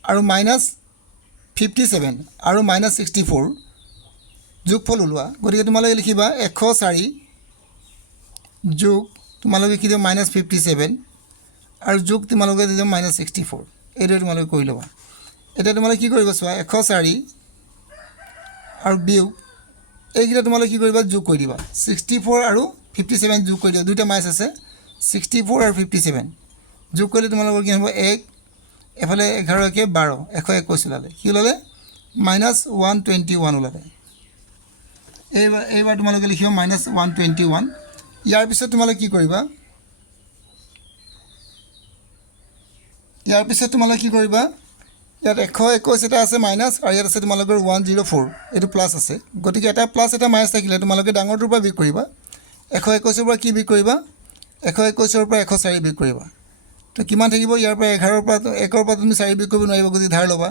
আৰু -57 আৰু -64 যোগফল ওলোৱা গতিকে তোমালোকে লিখিবা 104 যোগ তোমালোকে কি দিব -57 আৰু যোগ তোমালোকে দি দিব -64 এইটো তোমালোকে কৰি ল'বা এতিয়া তোমালোকে কি কৰিবা চোৱা 104 আৰু বিয়োগ এইকেইটা তোমালোকে কি কৰিবা যোগ কৰি দিবা 64 আৰু 57 যোগ কৰি দিবা দুইটা মাইনাছ আছে 64 আৰু 57 যোগ কৰিলে তোমালোকৰ কি হ'ব 1 এফালে 11 কে 12 121 ওলালে কি ওলালে -121 ওলালে এইবাৰ তোমালোকে লিখিবা -121 ইয়াৰ পিছত তোমালোকে কি কৰিবা ইয়াত 121 এটা আছে মাইনাছ আৰু ইয়াত আছে তোমালোকৰ 104 এইটো প্লাছ আছে গতিকে এটা প্লাছ এটা মাইনাছ থাকিলে তোমালোকে ডাঙৰটোৰ পৰা বিয়োগ কৰিবা 121 পৰা কি বিয়োগ কৰিবা 121 পৰা 104 বিয়োগ কৰিবা তো কিমান থাকিব ইয়াৰ পৰা 11 পৰা 1 পৰা তুমি 4 বিয়োগ কৰিব নোৱাৰিবা গতিকে ধাৰ ল'বা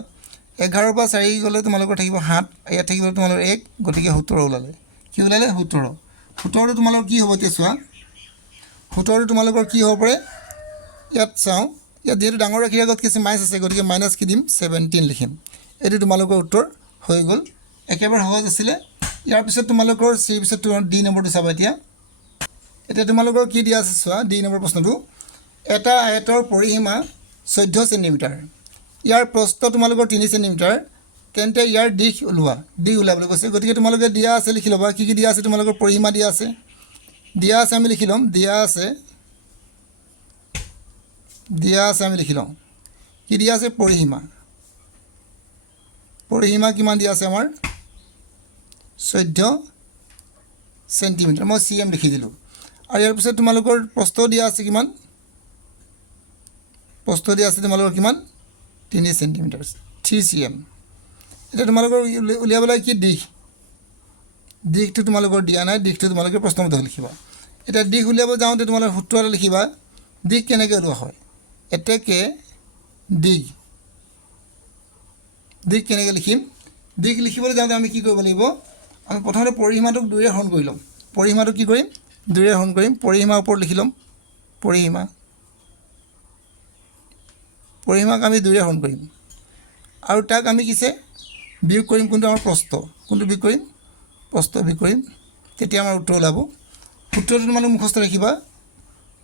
11 পৰা 4 গ'লে তোমালোকৰ থাকিব 7 ইয়াত থাকিব তোমালোকৰ 1 গতিকে 17 ওলালে কি ওলালে 17 তোমালোকৰ কি হ'ব এতিয়া চোৱা 17 তোমালোকৰ কি হ'ব পাৰে ইয়াত চাওঁ ইয়াত যেহেতু ডাঙৰ ৰাশিৰ আগত কিছু মাইনাছ আছে গতিকে মাইনাছ কি দিম 17 লিখিম এইটো তোমালোকৰ উত্তৰ হৈ গ'ল একেবাৰে সহজ আছিলে ইয়াৰ পিছত তোমালোকৰ চি পিছত ডি নম্বৰটো চাবা এতিয়া তোমালোকৰ কি দিয়া আছে চোৱা ডি নম্বৰ প্ৰশ্নটো এটা আয়তৰ পৰিসীমা 14 সেন্টিমিটাৰ ইয়াৰ প্ৰস্থ তোমালোকৰ 3 সেন্টিমিটাৰ তেন্তে ইয়াৰ দিশ ওলাবলৈ কৈছে গতিকে তোমালোকে দিয়া আছে লিখি ল'বা কি দিয়া আছে তোমালোকৰ পৰিসীমা দিয়া আছে আমি লিখি ল'ম দিয়া আছে আমি লিখি লওঁ কি দিয়া আছে পৰিসীমা কিমান দিয়া আছে আমাৰ 14 সেন্টিমিটাৰ মই cm লিখি দিলোঁ আৰু ইয়াৰ পিছত তোমালোকৰ প্ৰস্থ দিয়া আছে কিমান তোমালোকৰ কিমান 3 সেন্টিমিটাৰ 3 cm এটা তোমালোকৰ উলিয়াবলৈ কি দিশটো তোমালোকৰ দিয়া নাই দিশটো তোমালোকে প্ৰশ্নমতে লিখিবা এটা দিশ উলিয়াব যাওঁতে তোমালোকে সূত্ৰ এটা লিখিবা দিশ কেনেকৈ ওলোৱা হয় এতেকে দিশ কেনেকৈ লিখিম দিশ লিখিবলৈ যাওঁতে আমি কি কৰিব লাগিব আমি প্ৰথমতে পৰিসীমাটোক 2 হৰণ কৰি ল'ম পৰিসীমাটো কি কৰিম 2 হৰণ কৰিম পৰিসীমাৰ ওপৰত লিখি ল'ম পৰিসীমাক আমি 2 হৰণ কৰিম আৰু তাক আমি কিছে বিয়োগ কৰিম কোনটো আমাৰ কোনটো বিয়োগ কৰিম প্ৰস্থ বিয়োগ কৰিম তেতিয়া আমাৰ উত্তৰ ওলাব সূত্ৰটো তোমালোকে মুখস্থ ৰাখিবা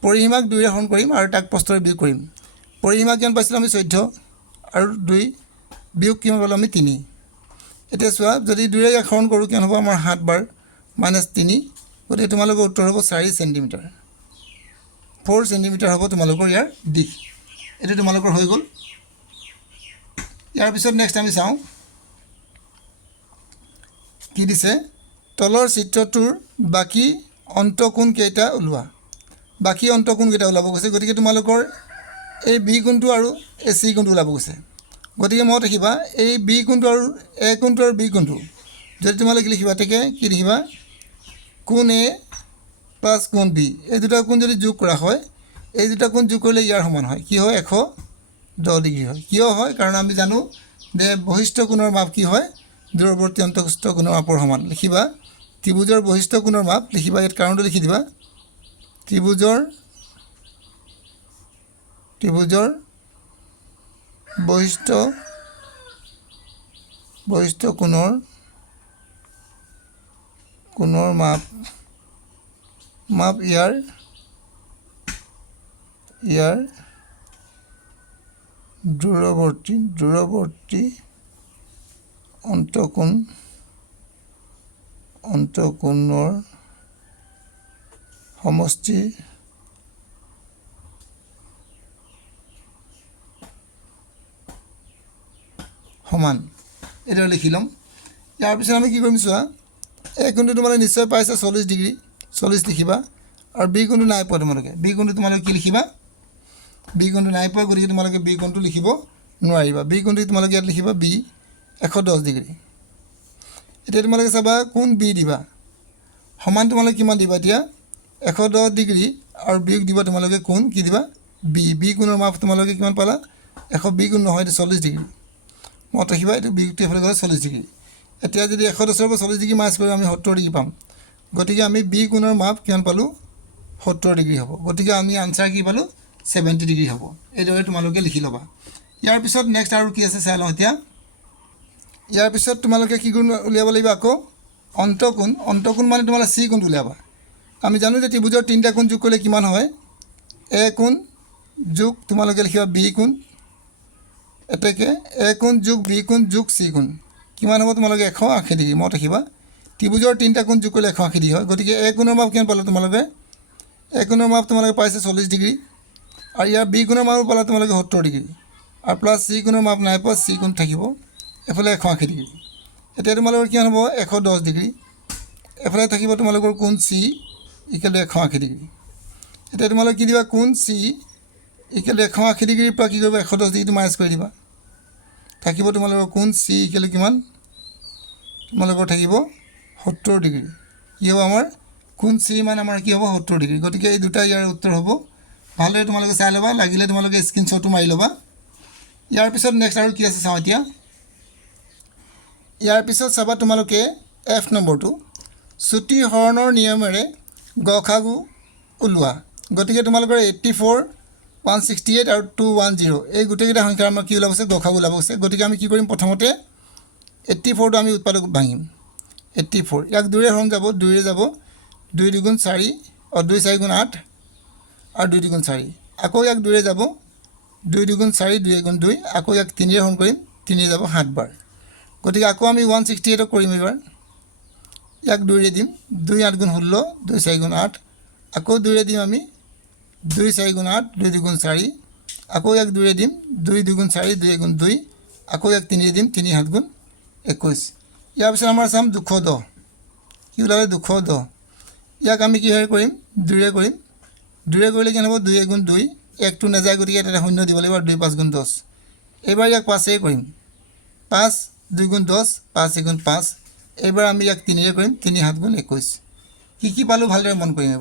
পৰিসীমাক 2 হৰণ কৰিম আৰু তাক প্ৰস্থৰে বিয়োগ কৰিম পৰিসীমা কিমান পাইছিলোঁ আমি 14 আৰু 2 বিয়োগ কিমান পালোঁ আমি 3 এতিয়া চোৱা যদি 2 হৰণ কৰোঁ কিমান হ'ব আমাৰ 7 বাৰ -3 গতিকে তোমালোকৰ উত্তৰ হ'ব 4 সেন্টিমিটাৰ 4 সেন্টিমিটাৰ হ'ব তোমালোকৰ ইয়াৰ দিশ এইটো তোমালোকৰ হৈ গ'ল ইয়াৰ পিছত নেক্সট আমি চাওঁ কি দিছে তলৰ চিত্ৰটোৰ বাকী অন্তকোণ কেইটা ওলোৱা ওলাব কৈছে গতিকে তোমালোকৰ এই বি কোণটো আৰু এই চি কোণটো ওলাব কৈছে গতিকে মনত ৰাখিবা এই বি কোণটো আৰু এ কোণটো আৰু বি কোণটো যদি তোমালোকে লিখিবা তেতিয়া কি লিখিবা কোণ এ প্লাছ কোণ বি এই দুটা কোণ যদি যোগ কৰা হয় এই দুটা কোণ যোগ কৰিলে ইয়াৰ সমান হয় কি হয় 110 ডিগ্ৰী হয় কিয় হয় কাৰণ আমি জানো যে বহিষ্ঠ কোণৰ মাপ কি হয় দূৰৱৰ্তী অন্তঃস্থ কোণৰ মাপৰ সমান লিখিবা ত্ৰিভুজৰ বহিষ্ঠ কোণৰ মাপ লিখিবা ইয়াত কাৰণটো লিখি দিবা ত্ৰিভুজৰ বহিষ্ঠ কোণৰ মাপ ইয়াৰ দূৰৱৰ্তী অন্তঃকোণৰ সমষ্টি সমান এটা লিখি ল'ম ইয়াৰ পিছত আমি কি কৰিম চোৱা এই কোণটো তোমালোকে নিশ্চয় পাইছা 40 ডিগ্ৰী 40 লিখিবা আৰু বি কোণটো নাই পোৱা তোমালোকে বি কোণটো তোমালোকে কি লিখিবা বি কোণটো নাই পোৱা গতিকে তোমালোকে বি কোণটো লিখিব নোৱাৰিবা বি কোণটো তোমালোকে ইয়াত লিখিবা বি 110 ডিগ্ৰী এতিয়া তোমালোকে চাবা কোন বি দিবা সমান তোমালোকে কিমান দিবা এতিয়া 110 ডিগ্ৰী আৰু বিয়োগ দিবা তোমালোকে কোন কি দিবা বি কোণৰ মাপ তোমালোকে কিমান পালা 120 কোণ নহয় 40 ডিগ্ৰী মত ৰাখিবা এইটো বিয়োগটো এফালে গ'লে 40 ডিগ্ৰী এতিয়া যদি 110 পৰা 40 ডিগ্ৰী মাইনাছ কৰি আমি 70 ডিগ্ৰী পাম গতিকে আমি বি কোণৰ মাপ কিমান পালোঁ 70 ডিগ্ৰী হ'ব গতিকে আমি আনসাৰ কি পালো 70 ডিগ্ৰী হ'ব এইদৰে তোমালোকে লিখি ল'বা ইয়াৰ পিছত নেক্সট আৰু কি আছে চাই লওঁ এতিয়া ইয়াৰ পিছত তোমালোকে কি গুণ উলিয়াব লাগিব আকৌ অন্তকোণ মানে তোমালোকে সি কোণ উলিয়াবা আমি জানো যে ত্ৰিভুজৰ তিনিটা কোণ যোগ কৰিলে কিমান হয় এ কোণ যোগ তোমালোকে লিখিবা বি কোণ এতেকে এ কোণ যোগ বি কোণ যোগ সি কোণ কিমান হ'ব তোমালোকে 180 ডিগ্ৰী মত ৰাখিবা ত্ৰিভুজৰ তিনিটা কোণ যোগ কৰিলে 180 ডিগ্ৰী হয় গতিকে এ কোণৰ মাপ কিমান পালা তোমালোকে এ কোণৰ মাপ তোমালোকে পাইছে 40 ডিগ্ৰী আৰু ইয়াৰ বি কোণৰ মাপ পালা তোমালোকে 70 ডিগ্ৰী আৰু প্লাছ সি কোণৰ মাপ নাই পোৱা সি কোণ থাকিব এফালে 180 ডিগ্ৰী এতিয়া তোমালোকৰ কিমান হ'ব 110 ডিগ্ৰী এফালে থাকিব তোমালোকৰ কোণ সি ইকুৱেল টু 180 ডিগ্ৰী এতিয়া তোমালোকে কি দিবা কোণ সি ইকুৱেল টু 180 ডিগ্ৰীৰ পৰা কি কৰিবা 110 ডিগ্ৰীটো মাইনাছ কৰি দিবা থাকিব তোমালোকৰ কোণ সি ইকুৱেল টু কিমান তোমালোকৰ থাকিব 70 ডিগ্ৰী কি হ'ব আমাৰ কোণ সি মান আমাৰ কি হ'ব 70 ডিগ্ৰী গতিকে এই দুটা ইয়াৰ উত্তৰ হ'ব ভালদৰে তোমালোকে চাই ল'বা লাগিলে তোমালোকে স্ক্ৰীনশ্বটটো মাৰি ল'বা ইয়াৰ পিছত নেক্সট আৰু কি আছে চাওঁ এতিয়া ইয়াৰ পিছত চাবা তোমালোকে এফ নম্বৰটো ছুটি হৰণৰ নিয়মেৰে গসাগু ওলোৱা গতিকে তোমালোকৰ 84 168 আৰু 210 এই গোটেইকেইটা সংখ্যাৰ আমাৰ কি ওলাব আছে গসাগু ওলাব আছে গতিকে আমি কি কৰিম প্ৰথমতে 84টো আমি উৎপাদক ভাঙিম 84 ইয়াক 2ৰে হৰণ যাব 2ৰে যাব 2 দুগুণ 4 আৰু 2 4 গুণ 8 আৰু 2 দুগুণ 4 আকৌ ইয়াক 2ৰে যাব 2 দুগুণ 4 2 গুণ 2 আকৌ ইয়াক 3ৰে হৰণ কৰিম 3ৰে যাব 7 বাৰ গতিকে আকৌ আমি 168 কৰিম এবাৰ ইয়াক 2ৰে দিম 2 8 গুণ 16 2 4 গুণ 8 আকৌ 2ৰে দিম আমি 2 4 গুণ 8 2 দুগুণ 4 আকৌ ইয়াক 2ৰে দিম 2 দুগুণ 4 2 গুণ 2 আকৌ ইয়াক 3ৰে দিম 3 7 গুণ 21 ইয়াৰ পিছত আমাৰ চাম 210 কি ওলালে 210 ইয়াক আমি কি কৰিম 2ৰে কৰিম 2ৰে কৰিলে কেনে হ'ব 2 গুণ 2 1টো নাযায় গতিকে এটা শূন্য দিব লাগিব 2 5 গুণ 10 এবাৰ ইয়াক 5ৰে কৰিম 5 2 গুণ 10 5 গুণ 5 এবাৰ আমি ইয়াক 3ৰে কৰিম 3 7 গুণ 21 কি পালো ভালদৰে মন কৰিম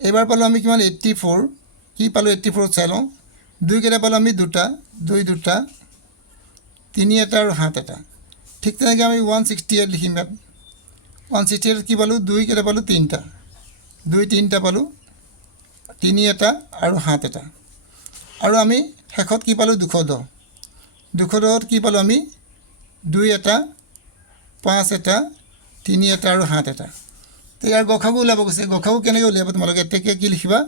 এবাৰ পালো আমি কিমান 84 কি পালো 84 চাই লওঁ 2 কেইটা পালো আমি দুটা 2 দুটা 3 এটা আৰু 7 এটা ঠিক তেনেকৈ আমি 168 লিখিম ইয়াত 168 কি পালো 2 কেইটা পালো 3টা 2 3টা পালো 3 এটা আৰু 7 এটা আৰু আমি শেষত কি পালো 210 210 কি পালো আমি 2 এটা 5 এটা 3 এটা আৰু 7 এটা তো ইয়াৰ গসাগু ওলাব গৈছে গসাগু কেনেকৈ উলিয়াব তোমালোকে এতেকে কি লিখিবা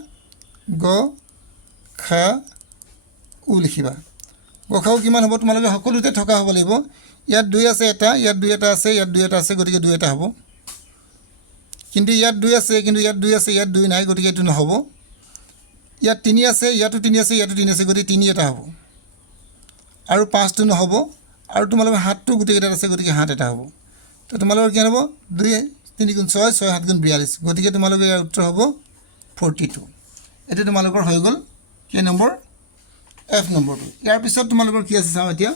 গ খা উ লিখিবা গসাগু কিমান হ'ব তোমালোকে সকলোতে থকা হ'ব লাগিব ইয়াত 2 আছে এটা ইয়াত 2 এটা আছে ইয়াত 2 এটা আছে গতিকে 2 এটা হ'ব কিন্তু ইয়াত 2 আছে কিন্তু ইয়াত 2 আছে ইয়াত 2 নাই গতিকে এটো নহ'ব ইয়াত 3 আছে ইয়াতো 3 আছে ইয়াতো 3 আছে গতিকে 3 এটা হ'ব আৰু 5টো নহ'ব আৰু তোমালোকৰ 7টো গোটেইকেইটাত আছে গতিকে 7 এটা হ'ব তো তোমালোকৰ কি হ'ব 2 3 গুণ 6 6 7 গুণ 42 গতিকে তোমালোকৰ ইয়াৰ উত্তৰ হ'ব 42 এটো তোমালোকৰ হৈ গ'ল কি নম্বৰ এফ নম্বৰটো ইয়াৰ পিছত তোমালোকৰ কি আছে চাওঁ এতিয়া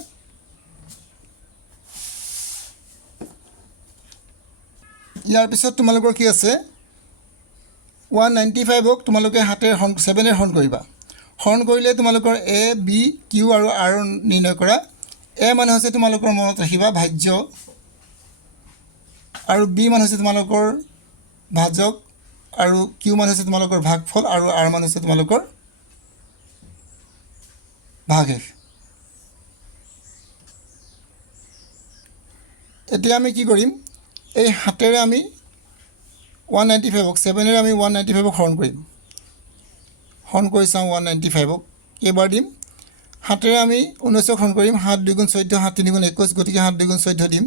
ইয়াৰ পিছত তোমালোকৰ কি আছে 195ক তোমালোকে 7ৰে হৰণ কৰিবা হৰণ কৰিলে তোমালোকৰ এ বি কিউ আৰু আৰ নিৰ্ণয় কৰা এ মানে হৈছে তোমালোকৰ মনত ৰাখিবা ভাজ্য আৰু বি মানে হৈছে তোমালোকৰ ভাজক আৰু কিউ মানে হৈছে তোমালোকৰ ভাগফল আৰু আৰ মানে হৈছে তোমালোকৰ ভাগশেষ এতিয়া আমি কি কৰিম এই 7ৰে আমি 195ক 7ৰে আমি 195ক হৰণ কৰিম হৰণ কৰি চাওঁ 195ক এবাৰ দিম 7ৰে আমি 19ক হৰণ কৰিম 7 2 গুণ 14 7 3 গুণ 21 গতিকে 7 2 গুণ 14 দিম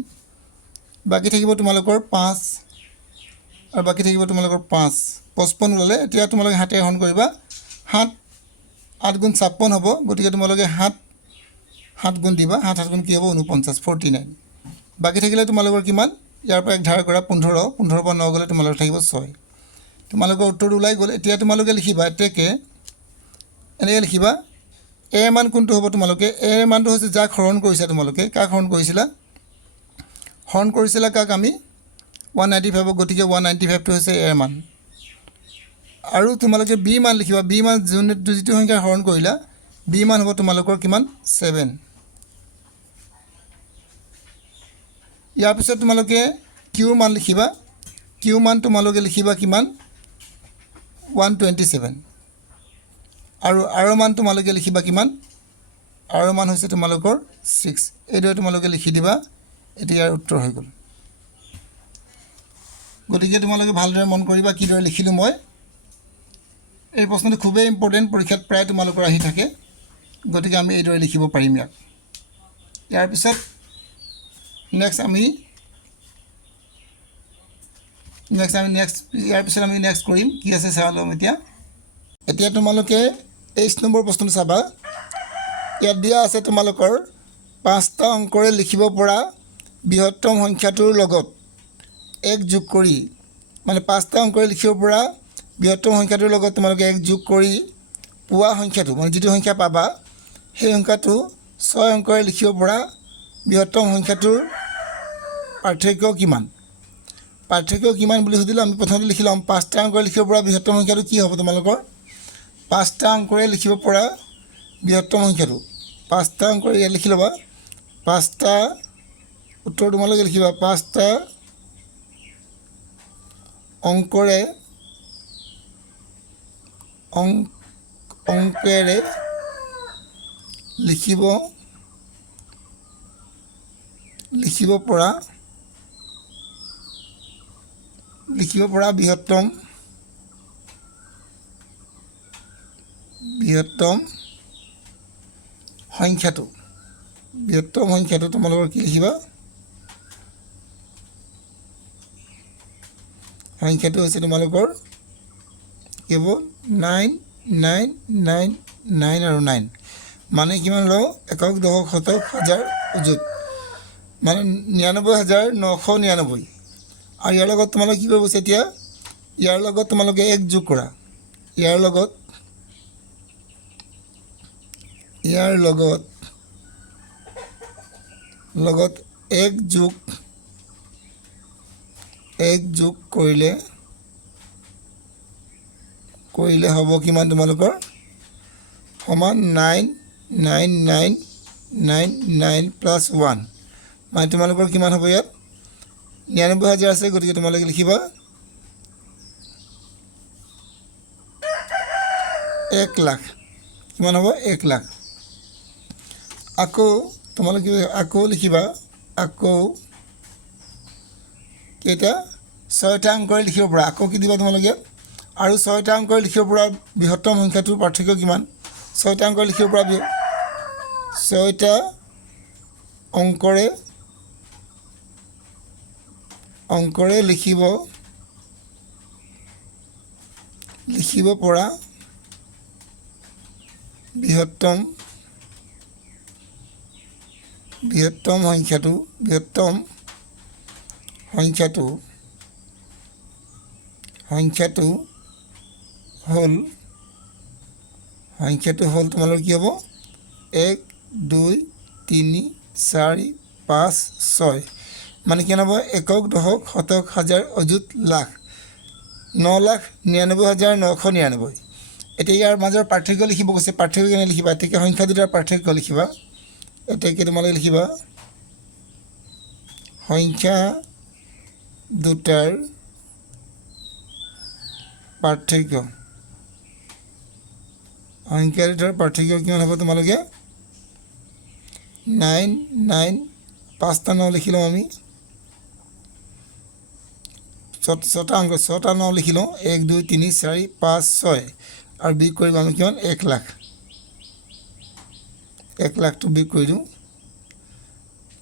বাকি থাকিব তোমালোকৰ 5 আৰু বাকি থাকিব তোমালোকৰ 5 55 ওলালে এতিয়া তোমালোকে 7ৰে হৰণ কৰিবা 7 8 গুণ 56 হ'ব গতিকে তোমালোকে 7 গুণ দিবা 7 গুণ কি হ'ব 49 49 বাকি থাকিলে তোমালোকৰ কিমান ইয়াৰ পৰা এক ধাৰ কৰা 15 15 পৰা 9 গ'লে তোমালোকৰ থাকিব 6 তোমালোকৰ উত্তৰটো ওলাই গ'ল এতিয়া তোমালোকে লিখিবা এতেকে এনেকৈ লিখিবা এ মান কোনটো হ'ব তোমালোকে এ মানটো হৈছে যাক হৰণ কৰিছা তোমালোকে কাক হৰণ কৰিছিলা হৰণ কৰিছিলা কাক আমি 195 গতিকে 195টো হৈছে এ মান আৰু তোমালোকে বি মান লিখিবা বি মান যিটো সংখ্যা হৰণ কৰিলা বি মান হ'ব তোমালোকৰ কিমান 7 ইয়াৰ পিছত তোমালোকে কিউ মান লিখিবা কিউ মান তোমালোকে লিখিবা কিমান 127 আৰু আৰৰ মান তোমালোকে লিখিবা কিমান আৰৰ মান হৈছে তোমালোকৰ 6 এইদৰে তোমালোকে লিখি দিবা এটি ইয়াৰ উত্তৰ হৈ গ'ল গতিকে তোমালোকে ভালদৰে মন কৰিবা কিদৰে লিখিলোঁ মই এই প্ৰশ্নটো খুবেই ইম্পৰ্টেণ্ট পৰীক্ষাত প্ৰায় তোমালোকৰ আহি থাকে গতিকে আমি এইদৰে লিখিব পাৰিম ইয়াৰ পিছত নেক্সট আমি নেক্সট কৰিম কি আছে চাই ল'ম এতিয়া তোমালোকে 23 নম্বৰ প্ৰশ্নটো চাবা ইয়াত দিয়া আছে তোমালোকৰ 5টা অংকৰে লিখিব পৰা বৃহত্তম সংখ্যাটোৰ লগত 1 যোগ কৰি মানে 5টা অংকৰে লিখিব পৰা বৃহত্তম সংখ্যাটোৰ লগত তোমালোকে 1 যোগ কৰি পোৱা সংখ্যাটো মানে যিটো সংখ্যা পাবা সেই সংখ্যাটো 6 অংকৰে লিখিব পৰা বৃহত্তম সংখ্যাটোৰ পাৰ্থক্য কিমান বুলি সুধিলে আমি প্ৰথমতে লিখি ল'ম 5টা অংকৰে লিখিব পৰা বৃহত্তম সংখ্যাটো কি হ'ব তোমালোকৰ 5টা অংকৰে লিখিব পৰা বৃহত্তম সংখ্যাটো 5টা অংকৰে ইয়াত লিখি ল'বা 5টা উত্তৰ তোমালোকে লিখিবা 5টা অংকৰে লিখিব পৰা বৃহত্তম সংখ্যাটো তোমালোকৰ কি লিখিবা সংখ্যাটো হৈছে তোমালোকৰ কেৱল 9 আৰু 9 মানে কিমান লওঁ একক দশক শতক হাজাৰ অযুত মানে 99,999 আৰু ইয়াৰ লগত তোমালোকে কি কৰিব এতিয়া ইয়াৰ লগত তোমালোকে 1 যোগ কৰা ইয়াৰ লগত 1 যোগ কৰিলে হ'ব কিমান তোমালোকৰ সমান 99999 প্লাছ 1 মানে তোমালোকৰ কিমান হ'ব ইয়াত 99,000 আছে গতিকে তোমালোকে লিখিবা 1 লাখ কিমান হ'ব 1 লাখ আকৌ তোমালোকে লিখিবা কেইটা 6টা অংকৰে লিখিব পৰা আকৌ কি দিবা তোমালোকে আৰু 6টা অংকৰে লিখিব পৰা বৃহত্তম সংখ্যাটোৰ পাৰ্থক্য কিমান 6টা অংকৰে লিখিব পৰা 6টা অংকৰে লিখিব পৰা বৃহত্তম সংখ্যাটো হ'ল তোমালোকৰ কি হ'ব 1 2 3 4 5 6 মানে কি হ'ব একক দশক শতক হাজাৰ অযুত লাখ 9,99,999 এতিয়া ইয়াৰ মাজৰ পাৰ্থক্য লিখিব কৈছে পাৰ্থক্য কেনে লিখিবা এতিয়া সংখ্যা দুটাৰ পাৰ্থক্য লিখিবা এতিয়া তোমালোকে লিখিবা সংখ্যা দুটাৰ পাৰ্থক্য কিমান হ'ব তোমালোকে 9 5টা 9 লিখি লওঁ আমি 6টা 9 লিখি লওঁ 1 2 3 4 5 6 আৰু বিয়োগ কৰিব আমি কিমান 1 লাখ 1 লাখটো বিয়োগ কৰি দিওঁ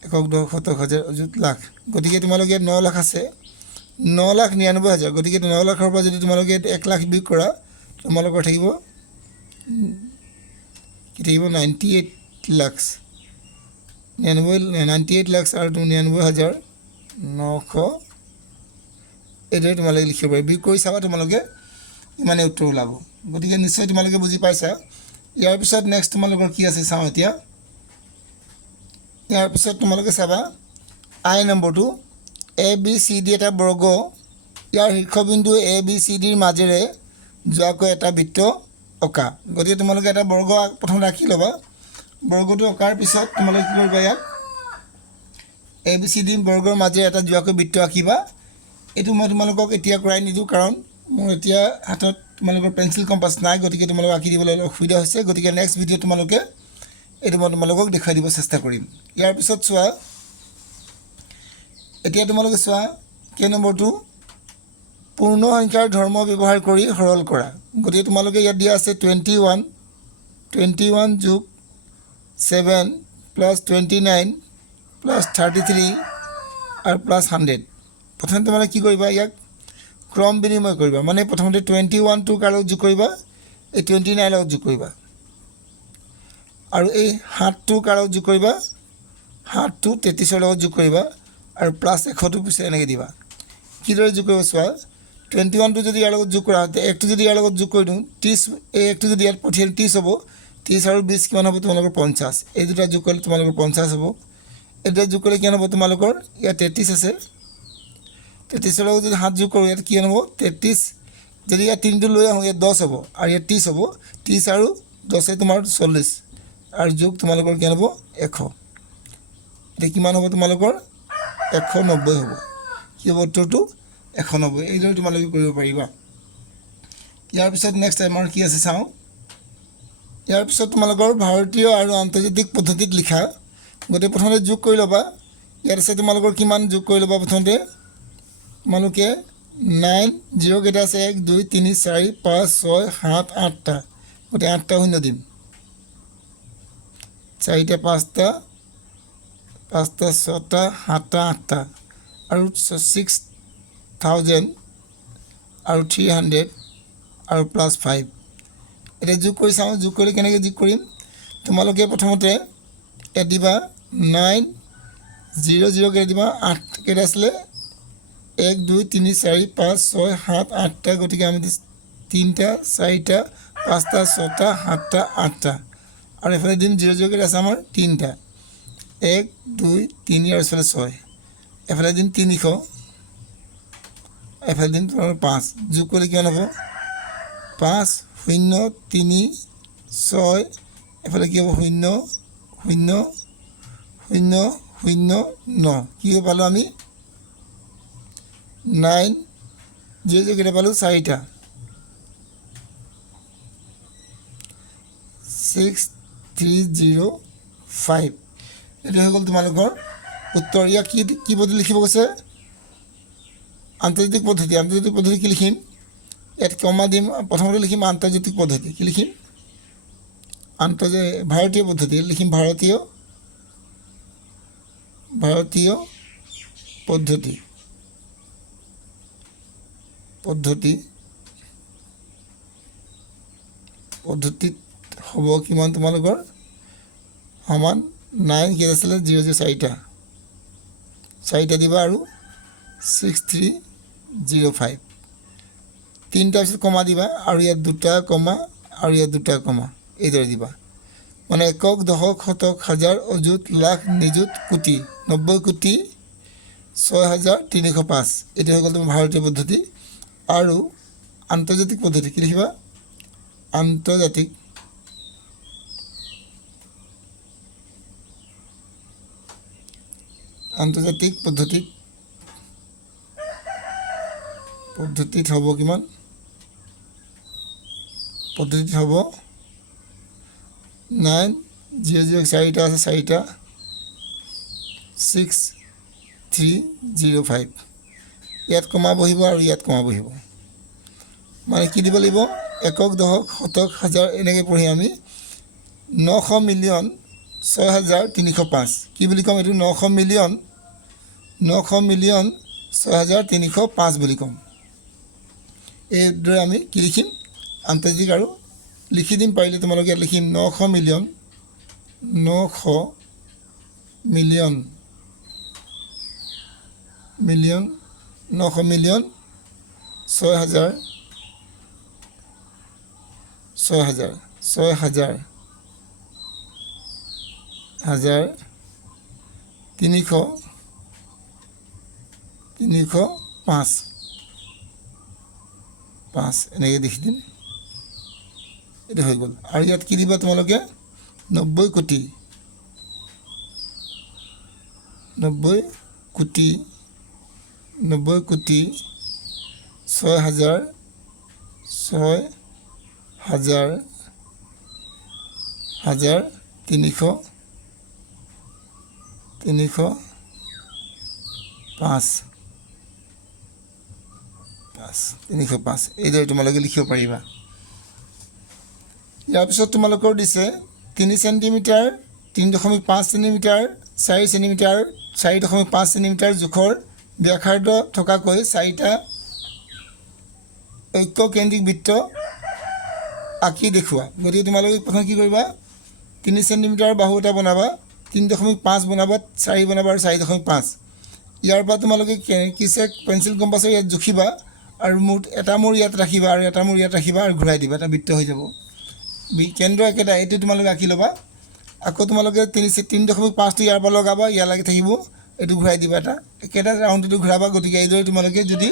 একক দশক শতক হাজাৰ অযুত লাখ গতিকে তোমালোকে 9 লাখ আছে 9,99,000 গতিকে 9 লাখৰ পৰা যদি তোমালোকে 1 লাখ বিয়োগ কৰা তোমালোকৰ থাকিব 98 লাখ 98 লাখ আৰু 99,900 এইদৰে তোমালোকে লিখিব পাৰিবা বিয়োগ কৰি চাবা তোমালোকে ইমানে উত্তৰ ওলাব গতিকে নিশ্চয় তোমালোকে বুজি পাইছা ইয়াৰ পিছত নেক্সট তোমালোকৰ কি আছে চাওঁ এতিয়া ইয়াৰ পিছত তোমালোকে চাবা আই নম্বৰটো ABCD এটা বৰ্গ ইয়াৰ শীৰ্ষবিন্দু ABCDৰ মাজেৰে যোৱাকৈ এটা বৃত্ত অঁকা গতিকে তোমালোকে এটা বৰ্গ প্ৰথম ৰাখি ল'বা বৰ্গটো অঁকাৰ পিছত তোমালোকে কি কৰিবা ইয়াত ABCD বৰ্গৰ মাজেৰে এটা যোৱাকৈ বৃত্ত আঁকিবা এইটো মই তোমালোকক এতিয়া কৰাই নিদিওঁ কাৰণ মোৰ এতিয়া হাতত তোমালোকৰ পেঞ্চিল কম্পাছ নাই, গতিকে তোমালোকক আঁকি দিবলৈ অলপ অসুবিধা হৈছে, গতিকে নেক্সট ভিডিঅ'ত তোমালোকে এইটো মই তোমালোকক দেখুৱাই দিব চেষ্টা কৰিম। ইয়াৰ পিছত চোৱা, এতিয়া তোমালোকে চোৱা কেই নম্বৰটো, পূৰ্ণ সংখ্যাৰ ধৰ্ম ব্যৱহাৰ কৰি সৰল কৰা। গতিকে তোমালোকে ইয়াত দিয়া আছে 21 যোগ 7 প্লাছ 29 প্লাছ 33 আৰু প্লাছ 100। প্ৰথমে তোমালোকে কি কৰিবা, ইয়াক ক্ৰম বিনিময় কৰিবা, মানে প্ৰথমতে 21টো কাৰ লগত যোগ কৰিবা, এই 29 লগত যোগ কৰিবা, আৰু এই 7টো কাৰ লগত যোগ কৰিবা, 7টো 33 লগত যোগ কৰিবা, আৰু প্লাছ 100টো পিছত এনেকৈ দিবা। কিদৰে যোগ কৰিব চোৱা, 21টো যদি ইয়াৰ লগত যোগ কৰা, 1টো যদি ইয়াৰ লগত যোগ কৰি দিওঁ 30, এই 1টো যদি ইয়াত পঠিয়াই 30 হ'ব, 30 আৰু 20 কিমান হ'ব তোমালোকৰ 50, এই দুটা যোগ কৰিলে তোমালোকৰ 50 হ'ব। এই দুটা যোগ কৰিলে কিমান হ'ব তোমালোকৰ, ইয়াত 33 আছে, 33ৰ লগত যদি 7 যোগ কৰোঁ ইয়াত কিমান হ'ব 33, যদি ইয়াত 3টো লৈ আহোঁ ইয়াত 10 হ'ব, আৰু ইয়াত 30 হ'ব, 30 আৰু 10 তোমাৰ 40, আৰু যোগ তোমালোকৰ কিমান হ'ব 100। এতিয়া কিমান হ'ব তোমালোকৰ 190 হ'ব। কি হ'ব উত্তৰটো 190। এইদৰে তোমালোকে কৰিব পাৰিবা। ইয়াৰ পিছত নেক্সট আমাৰ কি আছে চাওঁ। ইয়াৰ পিছত তোমালোকৰ ভাৰতীয় আৰু আন্তৰ্জাতিক পদ্ধতিত লিখা, গতিকে প্ৰথমতে যোগ কৰি ল'বা। ইয়াত আছে তোমালোকৰ কিমান, যোগ কৰি ল'বা প্ৰথমতে তোমালোকে 9, 0 কেইটা আছে 1 2 3 4 5 6 7 8টা, গতিকে 8টা শূন্য দিম, 4টা 5টা 5টা 6টা 7টা 8টা, আৰু 6000 আৰু 300 আৰু প্লাছ 5। এতিয়া যোগ কৰি চাওঁ, যোগ কৰিলে কেনেকৈ যোগ কৰিম, তোমালোকে প্ৰথমতে ইয়াত দিবা 9 0 0 কেইটা দিবা, 8 কেইটা আছিলে 1 2 3 4 5 6 7 8টা, গতিকে আমি 3টা 4টা 5টা 6টা 7টা 8টা, আৰু এফালে দিম 0 0 কেইটা আছে আমাৰ 3টা, 1 2 3 আৰু এফালে 6, এফালে দিম 300, এফালে দিম তোমাৰ 5, যোগ কৰিলে কিমান হ'ব 5 0 3 6, এফালে কি হ'ব 0 0 0 0 9, কি পালোঁ আমি 9 0 0 কেইটা পালোঁ 4টা, 6305। এইটো হৈ গ'ল তোমালোকৰ উত্তৰ। ইয়াক কি পদ্ধতি লিখিব কৈছে, আন্তৰ্জাতিক পদ্ধতি। আন্তৰ্জাতিক পদ্ধতি কি লিখিম, ইয়াত কমা দিম, প্ৰথমতে লিখিম আন্তৰ্জাতিক পদ্ধতি, কি লিখিম ভাৰতীয় পদ্ধতি, লিখিম ভাৰতীয় পদ্ধতি পদ্ধতিত হ'ব কিমান তোমালোকৰ সমান 9 কি আছিলে 0 0 4টা দিবা, আৰু 6305, 3টাৰ পিছত কমা দিবা, আৰু ইয়াত 2টা কমা, আৰু ইয়াত 2টা কমা, এইদৰে দিবা, মানে একক দশক শতক হাজাৰ অযুত লাখ নিযুত কোটি 90 কোটি 6305। এইটো হৈ গ'ল তোমাৰ ভাৰতীয় পদ্ধতি। আৰু আন্তৰ্জাতিক পদ্ধতি কি লিখিবা, আন্তৰ্জাতিক পদ্ধতিত হ'ব কিমান, পদ্ধতিত হ'ব 9 0 0 4টা আছে 4টা 6305, ইয়াত কমা বহিব আৰু ইয়াত কমা বহিব, মানে কি দিব লাগিব একক দশক শতক হাজাৰ এনেকৈ পঢ়ি আমি 900 মিলিয়ন 6305, কি বুলি ক'ম এইটো 900 মিলিয়ন 6305 বুলি ক'ম। এইদৰে আমি কি লিখিম আন্তৰ্জাতিক, আৰু লিখি দিম পাৰিলে তোমালোকে ইয়াত লিখিম 900 মিলিয়ন 6,000 305 এনেকৈ লিখি দিম, এইটো হৈ গ'ল। আৰু ইয়াত কি দিবা তোমালোকে 90 কোটি 6,000 6,000 300 305 এইদৰে তোমালোকে লিখিব পাৰিবা। ইয়াৰ পিছত তোমালোকৰ দিছে 3 সেণ্টিমিটাৰ 3.5 সেণ্টিমিটাৰ 4 সেণ্টিমিটাৰ 4.5 সেণ্টিমিটাৰ জোখৰ ব্যাসাৰ্ধ থকাকৈ 4টা ঐক্যকেন্দ্ৰিক বৃত্ত আঁকি দেখুওৱা। গতিকে তোমালোকে প্ৰথম কি কৰিবা 3 সেণ্টিমিটাৰ বাহু এটা বনাবা 3.5 বনাবা 4 বনাবা আৰু 4.5। ইয়াৰ পৰা তোমালোকে কিছে পেঞ্চিল কম্পাছৰ ইয়াত জুখিবা আৰু এটা মূৰ ইয়াত ৰাখিবা আৰু এটা মূৰ ইয়াত ৰাখিবা আৰু ঘূৰাই দিবা, এটা বৃত্ত হৈ যাব। কেন্দ্ৰ একেটা এইটো তোমালোকে আঁকি ল'বা। আকৌ তোমালোকে 3.5টো ইয়াৰ পৰা লগাবা, ইয়াৰ লাগি থাকিব, এইটো ঘূৰাই দিবা, এটা একেটা ৰাউণ্ডটো ঘূৰাবা। গতিকে এইদৰে তোমালোকে যদি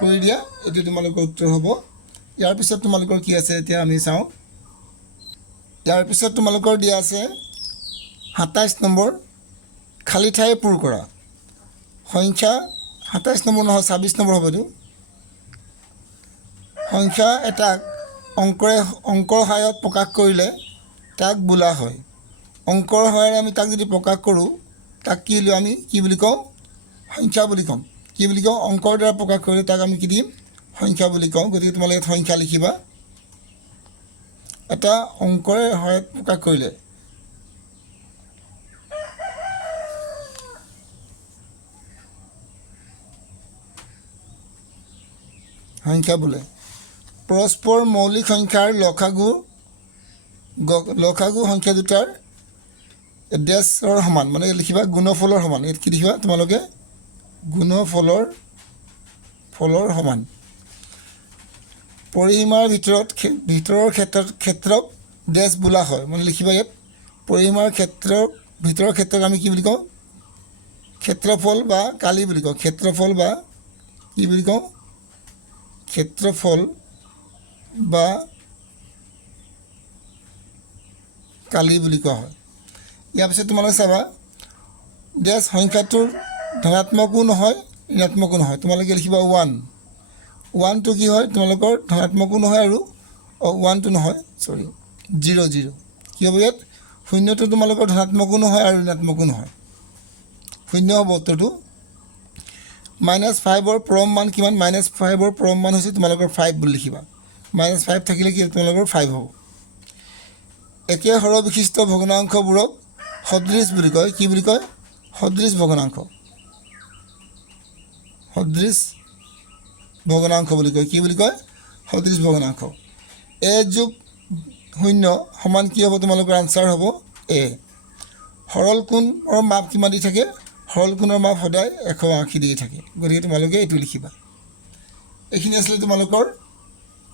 কৰি দিয়া এইটো তোমালোকৰ উত্তৰ হ'ব। ইয়াৰ পিছত তোমালোকৰ কি আছে এতিয়া আমি চাওঁ। ইয়াৰ পিছত তোমালোকৰ দিয়া আছে 27 নম্বৰ খালী ঠাই পূৰ কৰা। সংখ্যা 27 নম্বৰ নহয় 26 নম্বৰ হ'ব এইটো। সংখ্যা এটাক অংকৰ সহায়ত প্ৰকাশ কৰিলে তাক বোলা হয়। অংকৰ সহায়ত আমি তাক যদি প্ৰকাশ কৰোঁ তাক আমি কি বুলি কওঁ? সংখ্যা বুলি ক'ম। কি বুলি কওঁ? অংকৰ দ্বাৰা প্ৰকাশ কৰিলে তাক আমি কি দিম? সংখ্যা বুলি কওঁ। গতিকে তোমালোকে ইয়াত সংখ্যা লিখিবা। এটা অংকৰে সহায়ত প্ৰকাশ কৰিলে সংখ্যা বোলে। পৰস্পৰ মৌলিক সংখ্যাৰ লসাগু সংখ্যা দুটাৰ ডেছৰ সমান, মানে লিখিবা গুণফলৰ সমান। ইয়াত কি লিখিবা তোমালোকে? গুণফলৰ সমান। পৰিসীমাৰ ভিতৰৰ ক্ষেত্ৰক ডেছ বোলা হয়, মানে লিখিবা ইয়াত পৰিসীমাৰ ভিতৰৰ ক্ষেত্ৰক আমি কি বুলি কওঁ? ক্ষেত্ৰফল বা কালি বুলি কওঁ। ক্ষেত্ৰফল বা কি বুলি কওঁ? ক্ষেত্ৰফল বা কালি বুলি কোৱা হয়। ইয়াৰ পিছত তোমালোকে চাবা ডেছ সংখ্যাটোৰ ধনাত্মকো নহয় ঋণাত্মকো নহয়। তোমালোকে লিখিবা 1। 1টো কি হয়? তোমালোকৰ ধনাত্মকো নহয় আৰু 1টো নহয়, 0 কি হ'ব ইয়াত? 0টো তোমালোকৰ ধনাত্মকো নহয় আৰু ঋণাত্মকো নহয়, 0 হ'ব উত্তৰটো। -5ৰ পৰম মান কিমান? -5ৰ পৰম মান হৈছে তোমালোকৰ 5 বুলি লিখিবা। -5 থাকিলে কি তোমালোকৰ 5 হ'ব। একে সৰহ বিশিষ্ট ভগ্নাংশবোৰক সদৃশ বুলি কয়। কি বুলি কয়? সদৃশ ভগ্নাংশ। সদৃশ ভগ্নাংশ বুলি কয়। কি বুলি কয়? সদৃশ ভগ্নাংশ। a+0 সমান কি হ'ব? তোমালোকৰ আনচাৰ হ'ব a। সৰল কোণৰ মাপ কিমান দি থাকে? সৰল কোণৰ মাপ সদায় 180 দি থাকে। গতিকে তোমালোকে এইটো লিখিবা। এইখিনি আছিলে তোমালোকৰ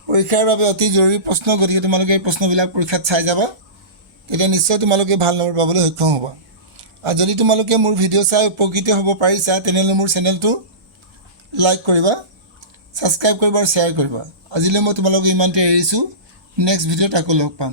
পৰীক্ষাৰ বাবে অতি জৰুৰী প্ৰশ্ন। গতিকে তোমালোকে এই প্ৰশ্নবিলাক পৰীক্ষাত চাই যাবা, তেতিয়া নিশ্চয় তোমালোকে ভাল নম্বৰ পাবলৈ সক্ষম হ'বা। আৰু যদি তোমালোকে মোৰ ভিডিঅ' চাই উপকৃত হ'ব পাৰিছা তেনেহ'লে মোৰ চেনেলটো লাইক কৰিবা, ছাবস্ক্ৰাইব কৰিবা আৰু শ্বেয়াৰ কৰিবা। আজিলৈ মই তোমালোকক ইমানতে এৰিছোঁ। নেক্সট ভিডিঅ'ত আকৌ লগ পাম।